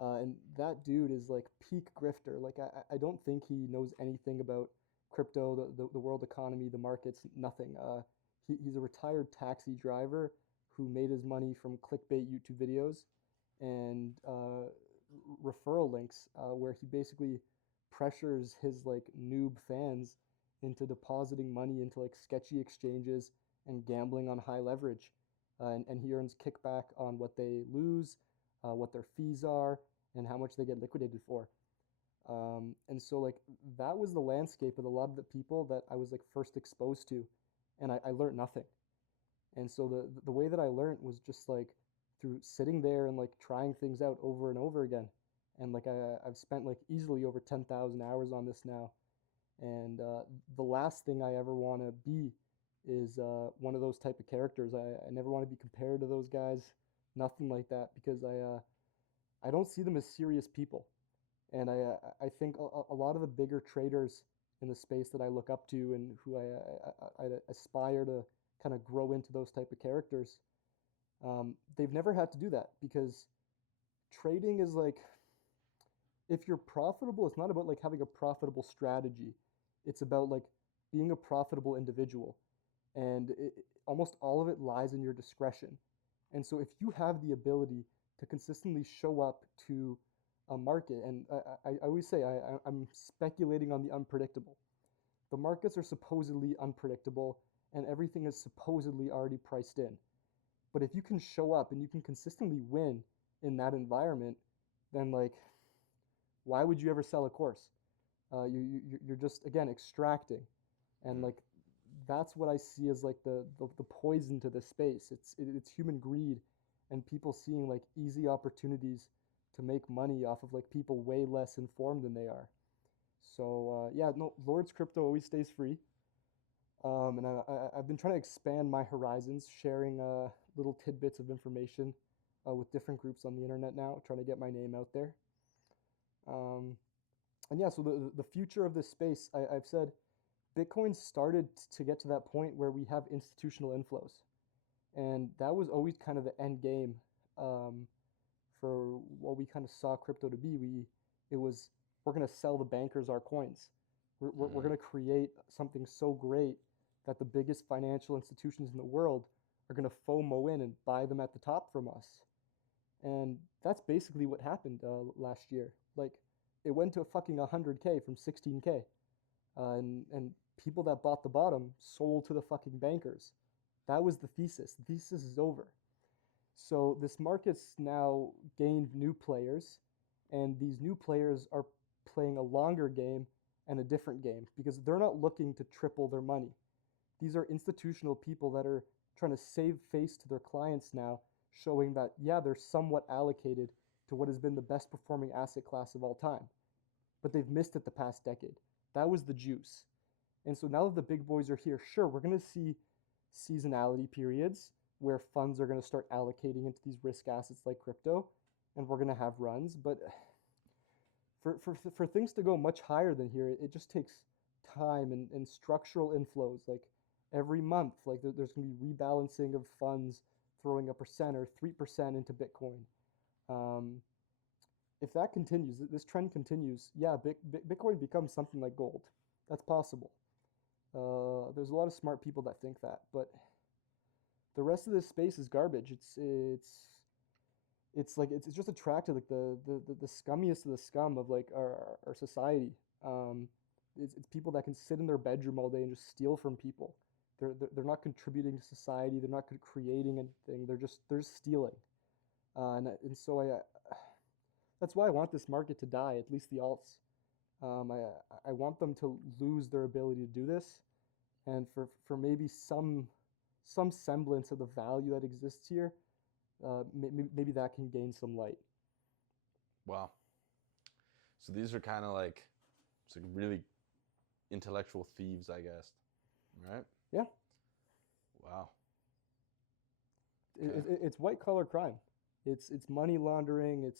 And that dude is like peak grifter. Like, I don't think he knows anything about crypto, the world economy, the markets, nothing. He's a retired taxi driver who made his money from clickbait YouTube videos and referral links, where he basically pressures his like noob fans into depositing money into like sketchy exchanges and gambling on high leverage. And he earns kickback on what they lose, what their fees are, and how much they get liquidated for. And so like that was the landscape with a lot of the people that I was like first exposed to, and I learned nothing. And so the way that I learned was just like through sitting there and like trying things out over and over again. And like I've spent like easily over 10,000 hours on this now. And the last thing I ever want to be is one of those type of characters. I never want to be compared to those guys, nothing like that, because I don't see them as serious people. And I think a lot of the bigger traders in the space that I look up to and who I aspire to kind of grow into those type of characters, they've never had to do that because trading is like if you're profitable, it's not about like having a profitable strategy. It's about like being a profitable individual, and almost all of it lies in your discretion. And so if you have the ability to consistently show up to a market, and I always say I'm speculating on the unpredictable. The markets are supposedly unpredictable, and everything is supposedly already priced in. But if you can show up and you can consistently win in that environment, then like why would you ever sell a course? You're just again extracting, and like that's what I see as like the poison to the space. It's human greed, and people seeing like easy opportunities to make money off of like people way less informed than they are. So yeah, no, Lord's crypto always stays free. And I've been trying to expand my horizons, sharing little tidbits of information with different groups on the internet now, trying to get my name out there. Um, and yeah, so the future of this space, I've said Bitcoin started to get to that point where we have institutional inflows, and that was always kind of the end game, um, for what we kind of saw crypto to be. It was, we're going to sell the bankers our coins. We're Mm-hmm. going to create something so great that the biggest financial institutions in the world are going to FOMO in and buy them at the top from us. And that's basically what happened last year. Like, it went to fucking 100K from 16K, and people that bought the bottom sold to the fucking bankers. That was the thesis. The thesis is over. So this market's now gained new players, and these new players are playing a longer game and a different game because they're not looking to triple their money. These are institutional people that are trying to save face to their clients now, showing that, yeah, they're somewhat allocated to what has been the best performing asset class of all time. But they've missed it the past decade. That was the juice. And so now that the big boys are here, sure, we're going to see seasonality periods where funds are going to start allocating into these risk assets like crypto, and we're going to have runs. But for things to go much higher than here, it just takes time and structural inflows. Like every month, like there's going to be rebalancing of funds, throwing a percent or 3% into Bitcoin. Um, if that continues, this trend continues, yeah, Bitcoin becomes something like gold. That's possible. There's a lot of smart people that think that, but the rest of this space is garbage. It's just attracted like the scummiest of the scum of like our society. Um, it's people that can sit in their bedroom all day and just steal from people. They're not contributing to society. They're not creating anything. They're just stealing. And so that's why I want this market to die. At least the alts. I want them to lose their ability to do this, and for maybe some semblance of the value that exists here, maybe that can gain some light. Wow. So these are kind of like, it's like really intellectual thieves, I guess. Right? Yeah, Wow. Okay. it's white collar crime. It's money laundering.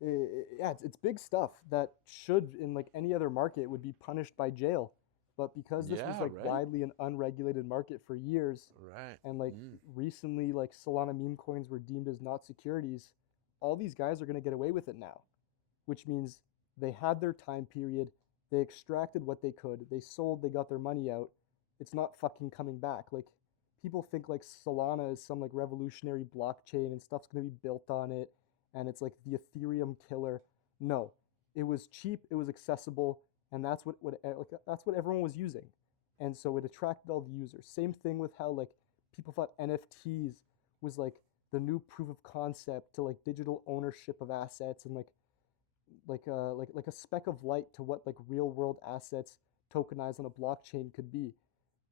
Yeah, it's big stuff that should, in like any other market, would be punished by jail. But because this was Yeah, like right? widely an unregulated market for years, Right. and like Mm. recently, like Solana meme coins were deemed as not securities, all these guys are going to get away with it now, which means they had their time period, they extracted what they could, they sold, they got their money out. It's not fucking coming back. Like, people think like Solana is some like revolutionary blockchain and stuff's going to be built on it, and it's like the Ethereum killer. No, it was cheap, it was accessible, and that's what everyone was using, and so it attracted all the users. Same thing with how like people thought NFTs was like the new proof of concept to like digital ownership of assets, and like a speck of light to what like real world assets tokenized on a blockchain could be.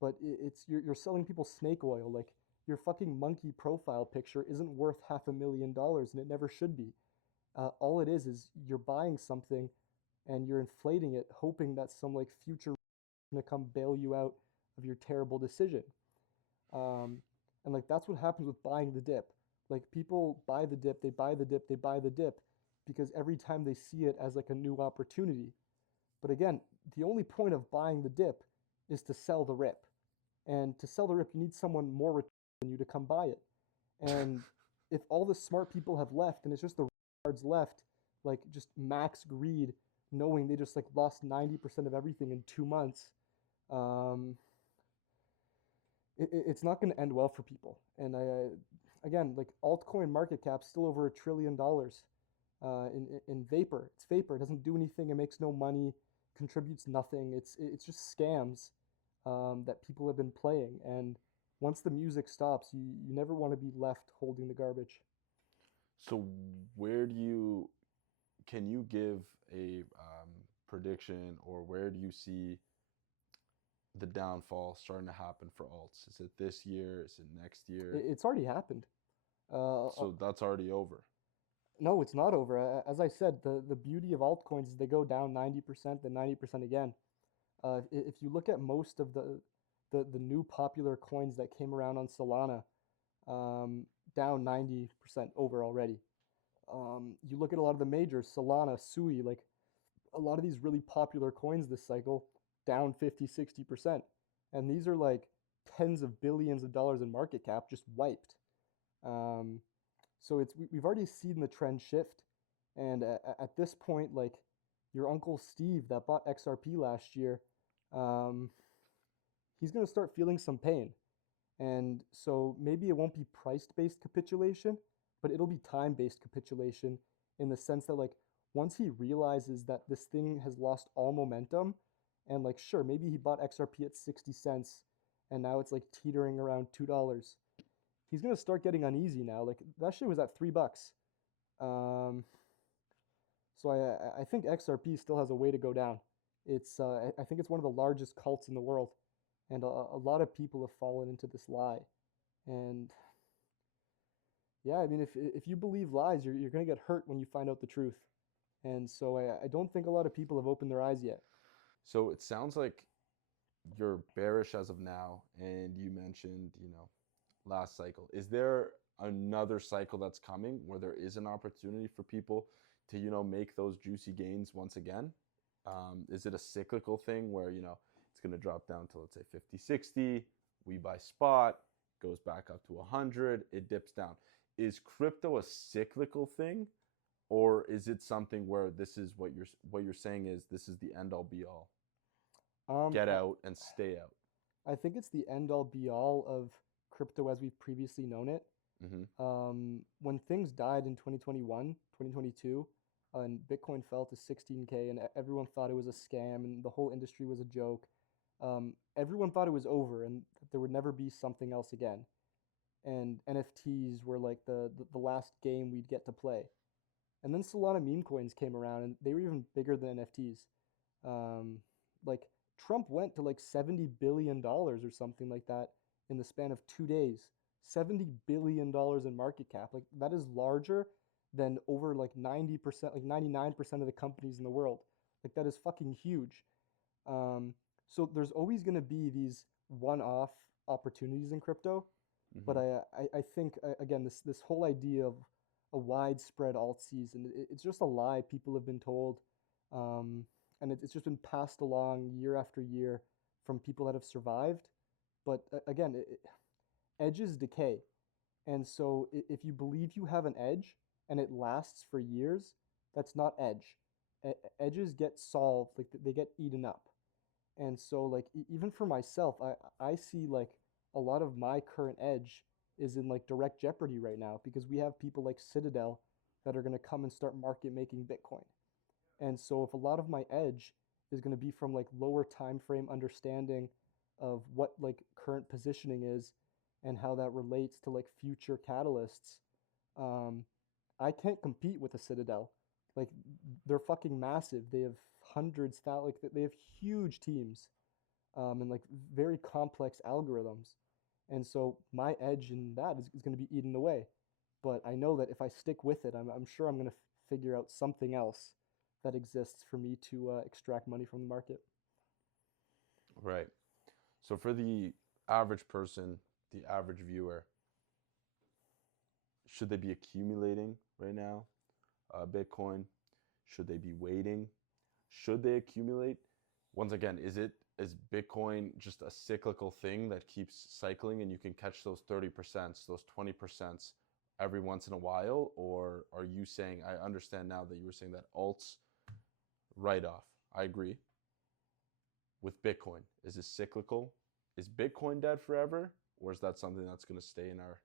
But it's you're selling people snake oil. Like, your fucking monkey profile picture isn't worth $500,000, and it never should be. All it is you're buying something and you're inflating it, hoping that some like future gonna come bail you out of your terrible decision. Um, and like that's what happens with buying the dip. Like, people buy the dip, they buy the dip, they buy the dip because every time they see it as like a new opportunity. But again, the only point of buying the dip is to sell the rip. And to sell the rip, you need someone more than you to come buy it. And if all the smart people have left and it's just the cards left, like just max greed, knowing they just like lost 90% of everything in 2 months, um, it's not going to end well for people. And again, like altcoin market cap still over $1 trillion. In vapor, it's vapor. It doesn't do anything. It makes no money, contributes nothing. It's just scams that people have been playing. And once the music stops, you never want to be left holding the garbage. So where do you, can you give a prediction, or where do you see the downfall starting to happen for alts? Is it this year? Is it next year? It's already happened. So that's already over. No, it's not over. As I said, the beauty of altcoins is they go down 90%, then 90% again. If you look at most of the new popular coins that came around on Solana, um, down 90% over already. You look at a lot of the majors, Solana, Sui, like a lot of these really popular coins this cycle, down 50, 60%. And these are like tens of billions of dollars in market cap just wiped. Um, so we've already seen the trend shift. And at this point, like your uncle Steve that bought XRP last year, um, he's going to start feeling some pain. And so maybe it won't be price-based capitulation, but it'll be time-based capitulation in the sense that like once he realizes that this thing has lost all momentum, and like sure, maybe he bought XRP at 60 cents and now it's like teetering around $2. He's gonna start getting uneasy now. Like that shit was at $3. Um, so I think XRP still has a way to go down. I think it's one of the largest cults in the world, and a lot of people have fallen into this lie. And yeah, I mean, if you believe lies, you're gonna get hurt when you find out the truth. And so I don't think a lot of people have opened their eyes yet. So it sounds like you're bearish as of now, and you mentioned, last cycle. Is there another cycle that's coming where there is an opportunity for people to, make those juicy gains once again? Is it a cyclical thing where, it's going to drop down to, let's say, 50, 60, we buy spot, goes back up to 100, it dips down. Is crypto a cyclical thing, or is it something where this is what you're saying is this is the end all be all? Um, Get I, out and stay out. I think it's the end all be all of crypto as we've previously known it. Mm-hmm. When things died in 2021, 2022, and Bitcoin fell to 16K, and everyone thought it was a scam, and the whole industry was a joke. Everyone thought it was over, and that there would never be something else again. And NFTs were like the last game we'd get to play. And then Solana meme coins came around, and they were even bigger than NFTs. Um, like Trump went to like $70 billion or something like that in the span of 2 days. $70 billion in market cap. Like that is larger than over like 90%, like 99% of the companies in the world. Like that is fucking huge. Um, so there's always going to be these one-off opportunities in crypto, but Mm-hmm. I think again this whole idea of a widespread alt season, it's just a lie people have been told, um, and it's just been passed along year after year from people that have survived. But again, edges decay, and so if you believe you have an edge and it lasts for years, that's not edge. Edges get solved, like they get eaten up. And so like even for myself, I see like a lot of my current edge is in like direct jeopardy right now because we have people like Citadel that are going to come and start market making Bitcoin. And so if a lot of my edge is going to be from like lower time frame understanding of what like current positioning is and how that relates to like future catalysts, um, I can't compete with a Citadel. Like they're fucking massive. They have hundreds, like they have huge teams, and like very complex algorithms. And so my edge in that is going to be eaten away. But I know that if I stick with it, I'm sure I'm going to figure out something else that exists for me to extract money from the market. Right. So for the average person, the average viewer, should they be accumulating right now Bitcoin? Should they be waiting? Should they accumulate? Once again, is Bitcoin just a cyclical thing that keeps cycling and you can catch those 30%, those 20% every once in a while? Or are you saying, I understand now that you were saying that alts write off. I agree. With Bitcoin, is it cyclical? Is Bitcoin dead forever? Or is that something that's going to stay in our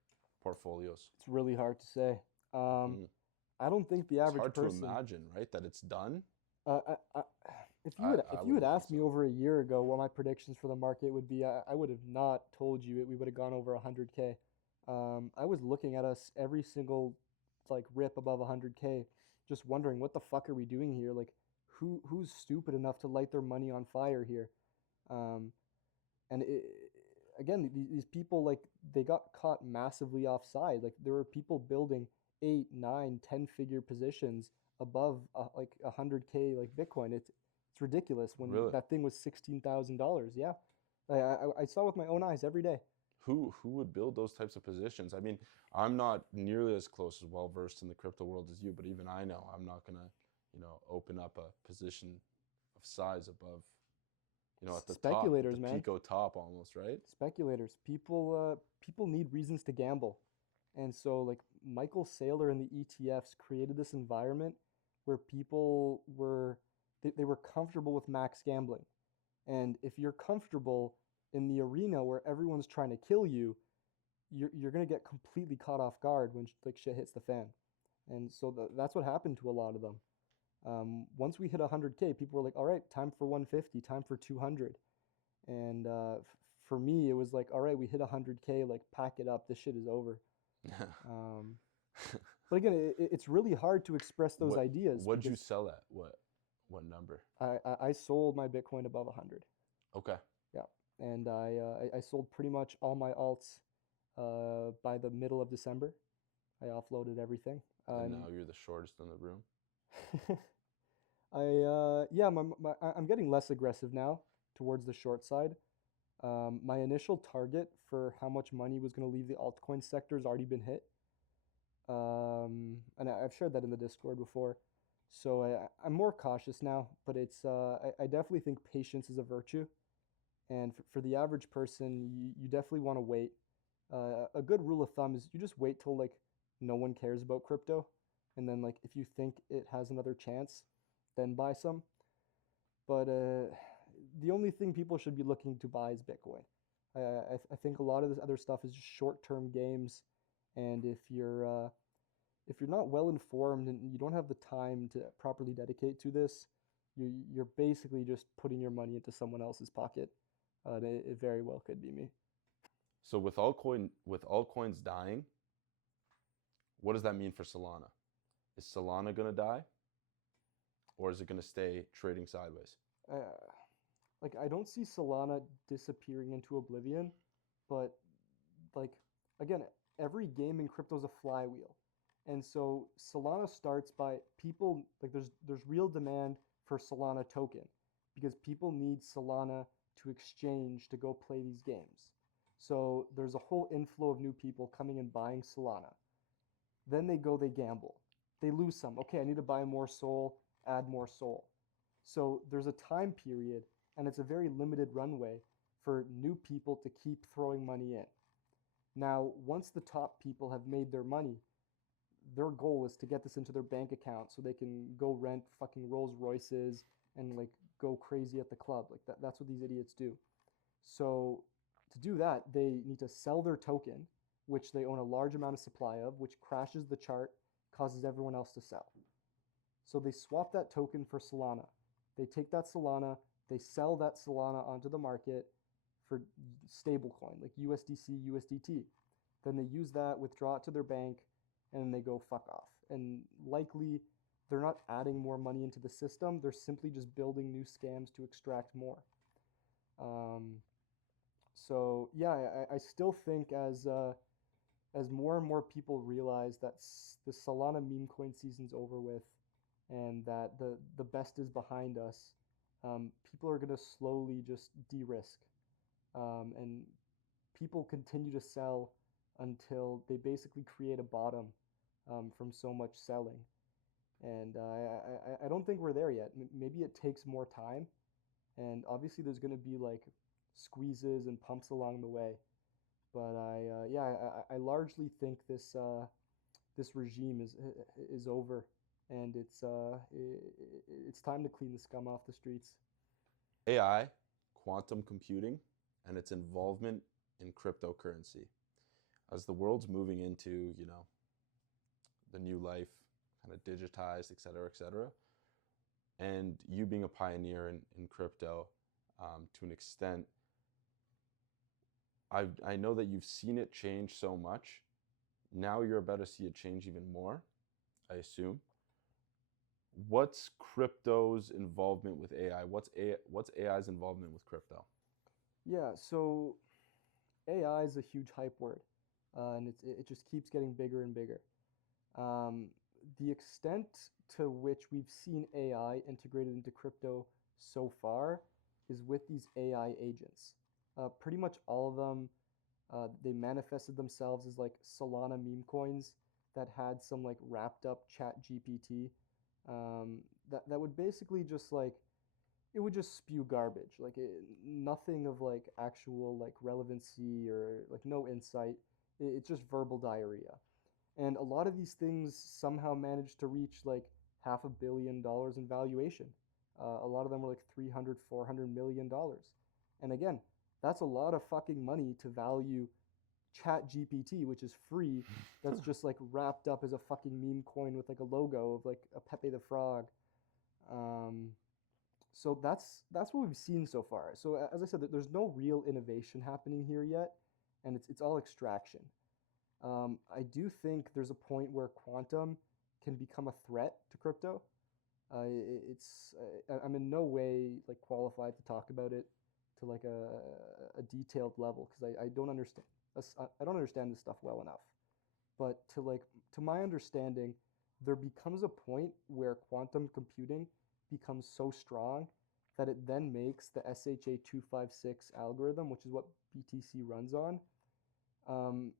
portfolios? It's really hard to say. Um, Mm. I don't think the It's average hard to person. imagine, right? That it's done. Uh, I, I, I if you had wouldn't think asked me so. over a year ago what my predictions for the market would be, I would have not told you it. We would have gone over 100K. I was looking at us every single like rip above 100K, just wondering what the fuck are we doing here? Like, who's stupid enough to light their money on fire here? Um, and again, these people like they got caught massively offside. Like there were people building 8, 9, 10 figure positions above like 100K like Bitcoin. It's ridiculous when Really? that thing was $16,000. Yeah, I saw with my own eyes every day. Who would build those types of positions? I mean, I'm not nearly as close as well versed in the crypto world as you, but even I know I'm not gonna, open up a position of size above, At the top, at the Speculators, man. Pico top almost, right? Speculators. People need reasons to gamble. And so like Michael Saylor and the ETFs created this environment where people were they were comfortable with max gambling. And if you're comfortable in the arena where everyone's trying to kill you, you're going to get completely caught off guard when like shit hits the fan. And so that's what happened to a lot of them. Once we hit 100K, people were like, all right, time for 150, time for 200. And for me, it was like, all right, we hit 100K, like pack it up. This shit is over. Um, but again, it's really hard to express those What ideas what'd you because sell at? What number? I sold my Bitcoin above 100. Okay. Yeah, and I sold pretty much all my alts by the middle of December. I offloaded everything. And now you're the shortest in the room. Yeah, I'm getting less aggressive now towards the short side. My initial target for how much money was going to leave the altcoin sector has already been hit. And I've shared that in the Discord before. So I'm more cautious now, but I definitely think patience is a virtue. And for the average person, you definitely want to wait. A good rule of thumb is you just wait till like no one cares about crypto. And then like if you think it has another chance, then buy some. But the only thing people should be looking to buy is Bitcoin. I think a lot of this other stuff is just short-term games, and if you're not well informed and you don't have the time to properly dedicate to this, you're basically just putting your money into someone else's pocket. And it very well could be me. So with altcoins dying, what does that mean for Solana? Is Solana gonna die, or is it gonna stay trading sideways? Uh, like I don't see Solana disappearing into oblivion, but like again, every game in crypto is a flywheel. And so Solana starts by people like there's real demand for Solana token because people need Solana to exchange to go play these games. So there's a whole inflow of new people coming and buying Solana. Then they gamble. They lose some. Okay, I need to buy more Sol, add more Sol. So there's a time period and it's a very limited runway for new people to keep throwing money in. Now, once the top people have made their money, their goal is to get this into their bank account so they can go rent fucking Rolls Royces and like go crazy at the club. Like that's what these idiots do. So to do that, they need to sell their token, which they own a large amount of supply of, which crashes the chart, causes everyone else to sell. So they swap that token for Solana. They take that Solana, they sell that Solana onto the market for stablecoin like USDC, USDT. Then they use that, withdraw it to their bank, and then they go fuck off. And likely they're not adding more money into the system, they're simply just building new scams to extract more. Um, so yeah, I still think as more and more people realize that the Solana meme coin season's over with, and that the best is behind us, people are gonna slowly just de-risk, and people continue to sell until they basically create a bottom from so much selling. And I don't think we're there yet. Maybe it takes more time, and obviously there's gonna be like squeezes and pumps along the way. But yeah, I largely think this regime is over, and it's time to clean the scum off the streets. AI, quantum computing, and its involvement in cryptocurrency. As the world's moving into, the new life, kind of digitized, et cetera, and you being a pioneer in crypto to an extent, I know that you've seen it change so much. Now you're about to see it change even more, I assume. What's crypto's involvement with AI? What's AI's involvement with crypto? Yeah, so AI is a huge hype word, and it just keeps getting bigger and bigger. Um, the extent to which we've seen AI integrated into crypto so far is with these AI agents. Pretty much all of them, they manifested themselves as like Solana meme coins that had some like wrapped up chat GPT that would basically just like it would just spew garbage, like nothing of like actual like relevancy or like no insight. It's just verbal diarrhea. And a lot of these things somehow managed to reach like $500 million in valuation. A lot of them were like 300, $400 million. And again, that's a lot of fucking money to value Chat GPT, which is free. That's just like wrapped up as a fucking meme coin with like a logo of like a Pepe the Frog. Um, so that's what we've seen so far. So as I said, there's no real innovation happening here yet, and it's all extraction. I do think there's a point where quantum can become a threat to crypto. I'm in no way like qualified to talk about it to like a detailed level because I don't understand. I don't understand this stuff well enough. But to my understanding, there becomes a point where quantum computing becomes so strong that it then makes the SHA-256 algorithm, which is what BTC runs on, um,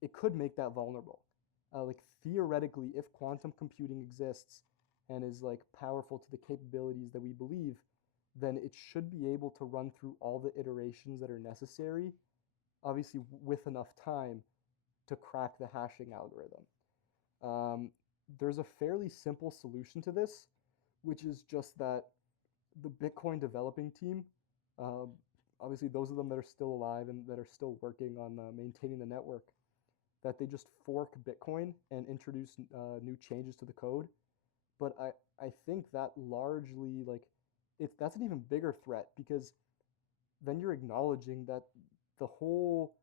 it could make that vulnerable. Like theoretically, if quantum computing exists and is like powerful to the capabilities that we believe, then it should be able to run through all the iterations that are necessary, obviously with enough time to crack the hashing algorithm. Um, there's a fairly simple solution to this, which is just that the Bitcoin developing team, uh, obviously those of them that are still alive and that are still working on maintaining the network, that they just fork Bitcoin and introduce new changes to the code. But I think that largely like that's an even bigger threat because then you're acknowledging that the whole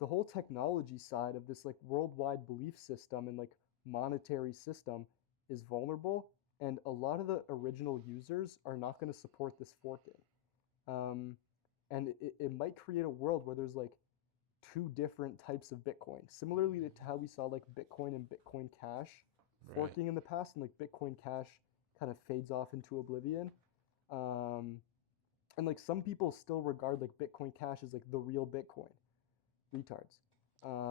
the whole technology side of this like worldwide belief system and like monetary system is vulnerable, and a lot of the original users are not going to support this forking. Um, and it might create a world where there's like two different types of Bitcoin, similarly to how we saw like Bitcoin and Bitcoin Cash Right. forking in the past, and like Bitcoin Cash kind of fades off into oblivion. Um, and like some people still regard like Bitcoin Cash as like the real Bitcoin. Retards.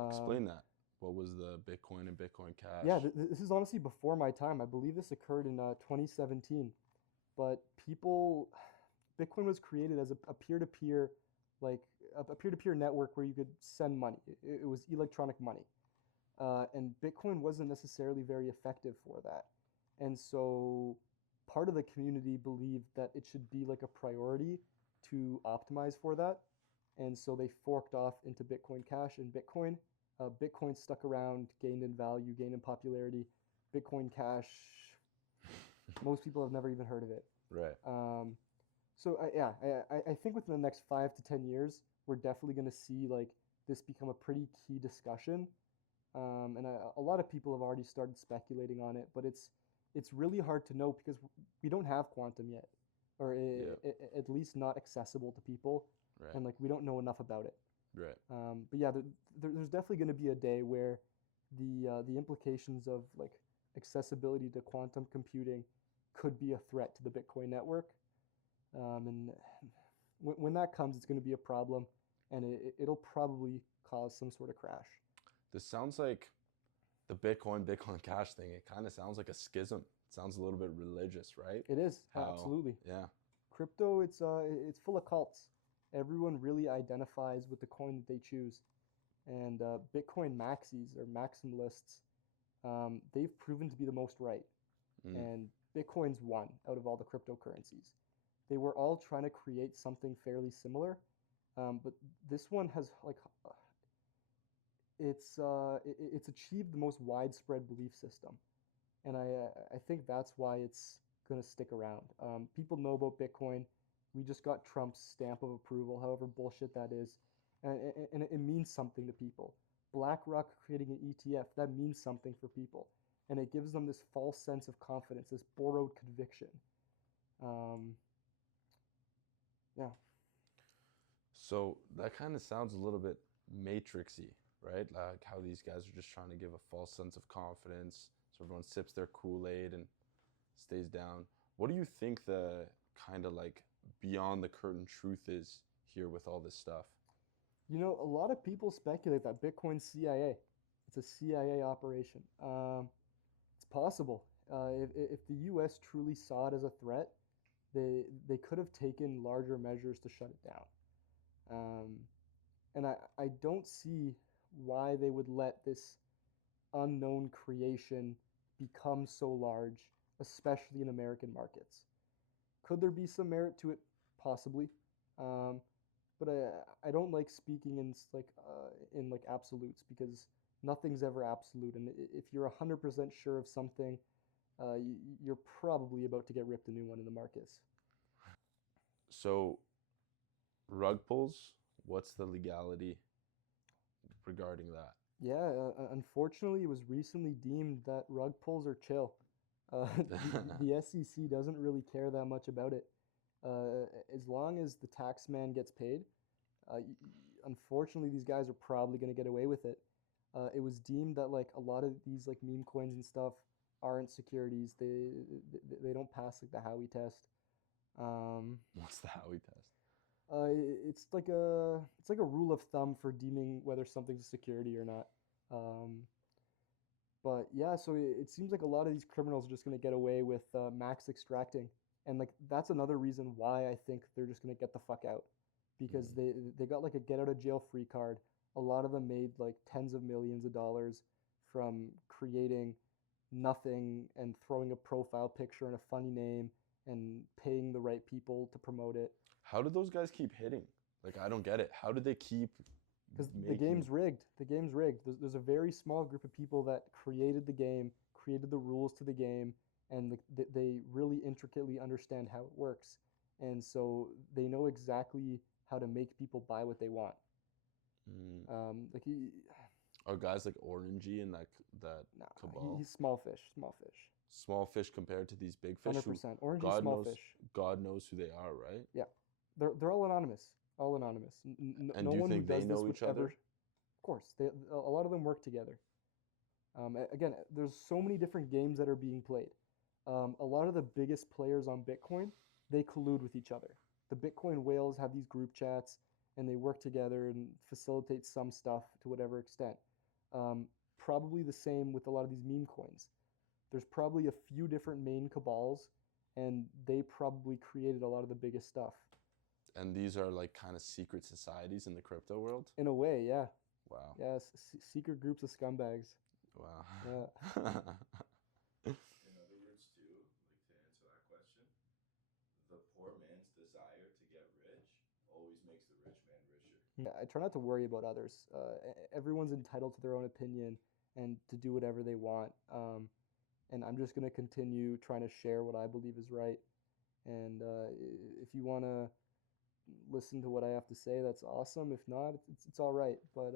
Explain Um, that. What was the Bitcoin and Bitcoin yeah, Cash? this is honestly before my time. I believe this occurred in 2017. But people, Bitcoin was created as a peer-to-peer, like a peer-to-peer network where you could send money. It was electronic money. And Bitcoin wasn't necessarily very effective for that. And so part of the community believed that it should be like a priority to optimize for that. And so they forked off into Bitcoin Cash and Bitcoin. Bitcoin stuck around, gained in value, gained in popularity. Bitcoin Cash, most people have never even heard of it. Right. Um, so I think within the next 5 to 10 years, we're definitely going to see like this become a pretty key discussion, and a lot of people have already started speculating on it, but it's really hard to know because we don't have quantum yet, or Yeah. at least not accessible to people, Right. and like we don't know enough about it. Right. But yeah, there's definitely going to be a day where the implications of like accessibility to quantum computing could be a threat to the Bitcoin network, and when that comes, it's going to be a problem, and it'll probably cause some sort of crash. This sounds like the Bitcoin Cash thing. It kind of sounds like a schism. It sounds a little bit religious, right? It is How? absolutely Yeah. crypto. It's full of cults. Everyone really identifies with the coin that they choose, and Bitcoin maxis or maximalists, they've proven to be the most right. Mm. And Bitcoin's one out of all the cryptocurrencies. They were all trying to create something fairly similar, but this one has like it's achieved the most widespread belief system, and I think that's why it's going to stick around. People know about Bitcoin. We just got Trump's stamp of approval, however bullshit that is, and it means something to people. BlackRock creating an ETF, that means something for people, and it gives them this false sense of confidence, this borrowed conviction. Um, yeah, So that kind of sounds a little bit matrixy, right? Like how these guys are just trying to give a false sense of confidence, so everyone sips their Kool-Aid and stays down. What do you think the kind of like beyond the curtain truth is here with all this stuff? a lot of people speculate that Bitcoin's CIA. It's a CIA operation. It's possible. If the U.S. truly saw it as a threat, they could have taken larger measures to shut it down. Um, and I don't see why they would let this unknown creation become so large, especially in American markets. Could there be some merit to it? Possibly. Um, but I don't like speaking in like absolutes because nothing's ever absolute. And if you're 100% sure of something, you're probably about to get ripped a new one in the markets. So rug pulls, what's the legality regarding that? Yeah, unfortunately, it was recently deemed that rug pulls are chill. The SEC doesn't really care that much about it. As long as the tax man gets paid, unfortunately, these guys are probably going to get away with it. It was deemed that like a lot of these like meme coins and stuff aren't securities. They don't pass like the Howey test. Um, What's the Howey test? it's like a rule of thumb for deeming whether something's a security or not. Um, but yeah, so it seems like a lot of these criminals are just going to get away with max extracting, and like that's another reason why I think they're just going to get the fuck out, because Mm. they got like a get out of jail free card. A lot of them made like tens of millions of dollars from creating nothing and throwing a profile picture and a funny name and paying the right people to promote it. How do those guys keep hitting? Like, I don't get it. How do they keep Because the making? game's rigged. The game's rigged. There's a very small group of people that created the game, created the rules to the game, and they really intricately understand how it works. And so they know exactly how to make people buy what they want. Mm, Like are guys like Orangey and that nah, cabal he's small fish, small fish, small fish compared to these big fish who 100%. Orangey God small knows fish. God knows who they are, right? Yeah, they're all anonymous, all anonymous. And No do you one who think they does this know would each ever. other? Of course, a lot of them work together. Again, there's so many different games that are being played. A lot of the biggest players on Bitcoin, they collude with each other. The Bitcoin whales have these group chats and they work together and facilitate some stuff to whatever extent. Probably the same with a lot of these meme coins. There's probably a few different main cabals and they probably created a lot of the biggest stuff. And these are like kind of secret societies in the crypto world. In a way, yeah. Wow. Yeah, secret groups of scumbags. Wow. Yeah. In other words, too, like to answer that question, the poor man's desire to get rich always makes the rich man richer. I try not to worry about others. Everyone's entitled to their own opinion and to do whatever they want. And I'm just going to continue trying to share what I believe is right. And if you want to listen to what I have to say, that's awesome. If not, it's all right. But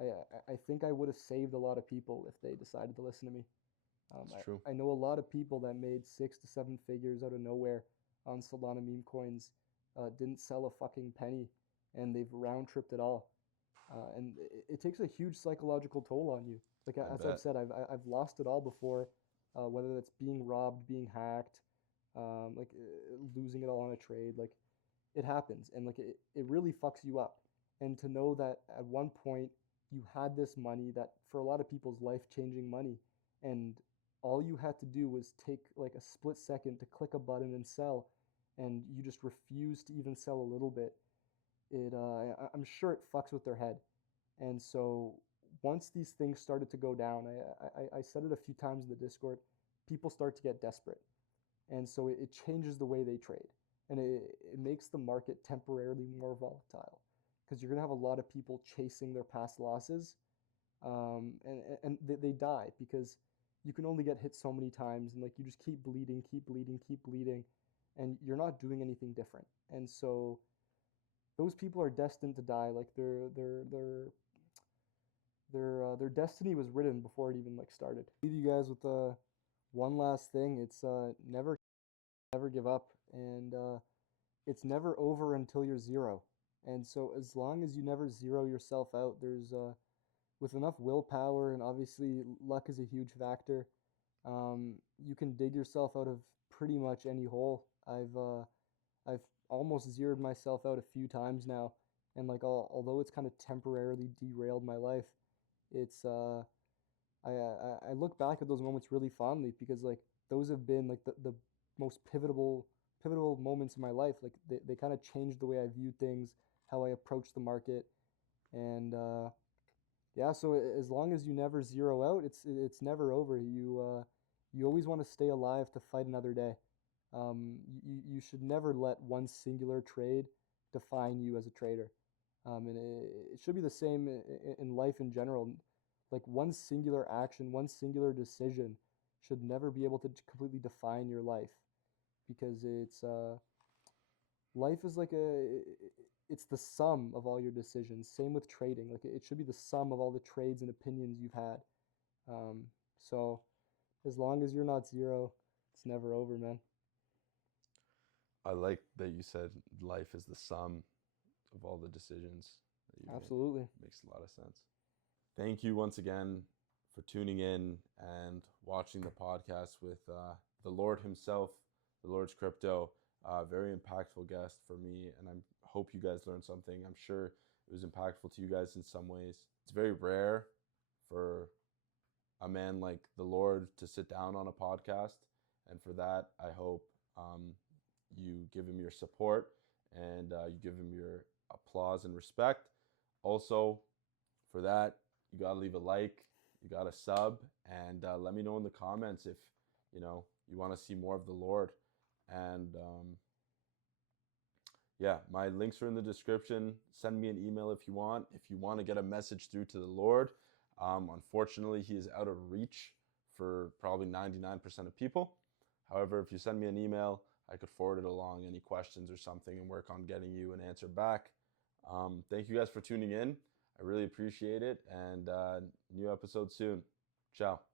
I think I would have saved a lot of people if they decided to listen to me. It's true. I know a lot of people that made 6 to 7 figures out of nowhere on Solana meme coins, didn't sell a fucking penny, and they've round tripped it all. And it takes a huge psychological toll on you. Like I as I've bet. said, I've lost it all before, whether that's being robbed, being hacked, losing it all on a trade. Like it happens, and like it really fucks you up. And to know that at one point you had this money that for a lot of people's life changing money, and all you had to do was take like a split second to click a button and sell, and you just refuse to even sell a little bit. I'm sure it fucks with their head. And so once these things started to go down, I said it a few times in the Discord, people start to get desperate. And so it changes the way they trade. And it makes the market temporarily more volatile because you're going to have a lot of people chasing their past losses. And they die because you can only get hit so many times. And like you just keep bleeding, keep bleeding, keep bleeding. And you're not doing anything different. And so those people are destined to die. Like their destiny was written before it even like started. Leave you guys with one last thing. It's never give up, and it's never over until you're zero. And so as long as you never zero yourself out, there's with enough willpower and obviously luck is a huge factor. You can dig yourself out of pretty much any hole. I've almost zeroed myself out a few times now, and like although it's kind of temporarily derailed my life, it's I look back at those moments really fondly because like those have been like the most pivotal pivotal moments in my life. Like they kind of changed the way I view things, how I approach the market, and yeah. So as long as you never zero out, it's never over. You always want to stay alive to fight another day. You should never let one singular trade define you as a trader. And it should be the same in life in general. Like one singular action, one singular decision should never be able to completely define your life, because life is like it's the sum of all your decisions. Same with trading. Like it should be the sum of all the trades and opinions you've had. So as long as you're not zero, it's never over, man. I like that you said life is the sum of all the decisions that you Absolutely. made. Makes a lot of sense. Thank you once again for tuning in and watching the podcast with the Lord himself, the Lord's Crypto. Very impactful guest for me, and I hope you guys learned something. I'm sure it was impactful to you guys in some ways. It's very rare for a man like the Lord to sit down on a podcast, and for that, I hope you give him your support and you give him your applause and respect. Also, for that, you gotta leave a like, you gotta sub, and let me know in the comments if you want to see more of the Lord. And yeah, my links are in the description. Send me an email if you want. If you want to get a message through to the Lord, unfortunately, he is out of reach for probably 99% of people. However, if you send me an email, I could forward it along, any questions or something, and work on getting you an answer back. Thank you guys for tuning in. I really appreciate it, and new episode soon. Ciao.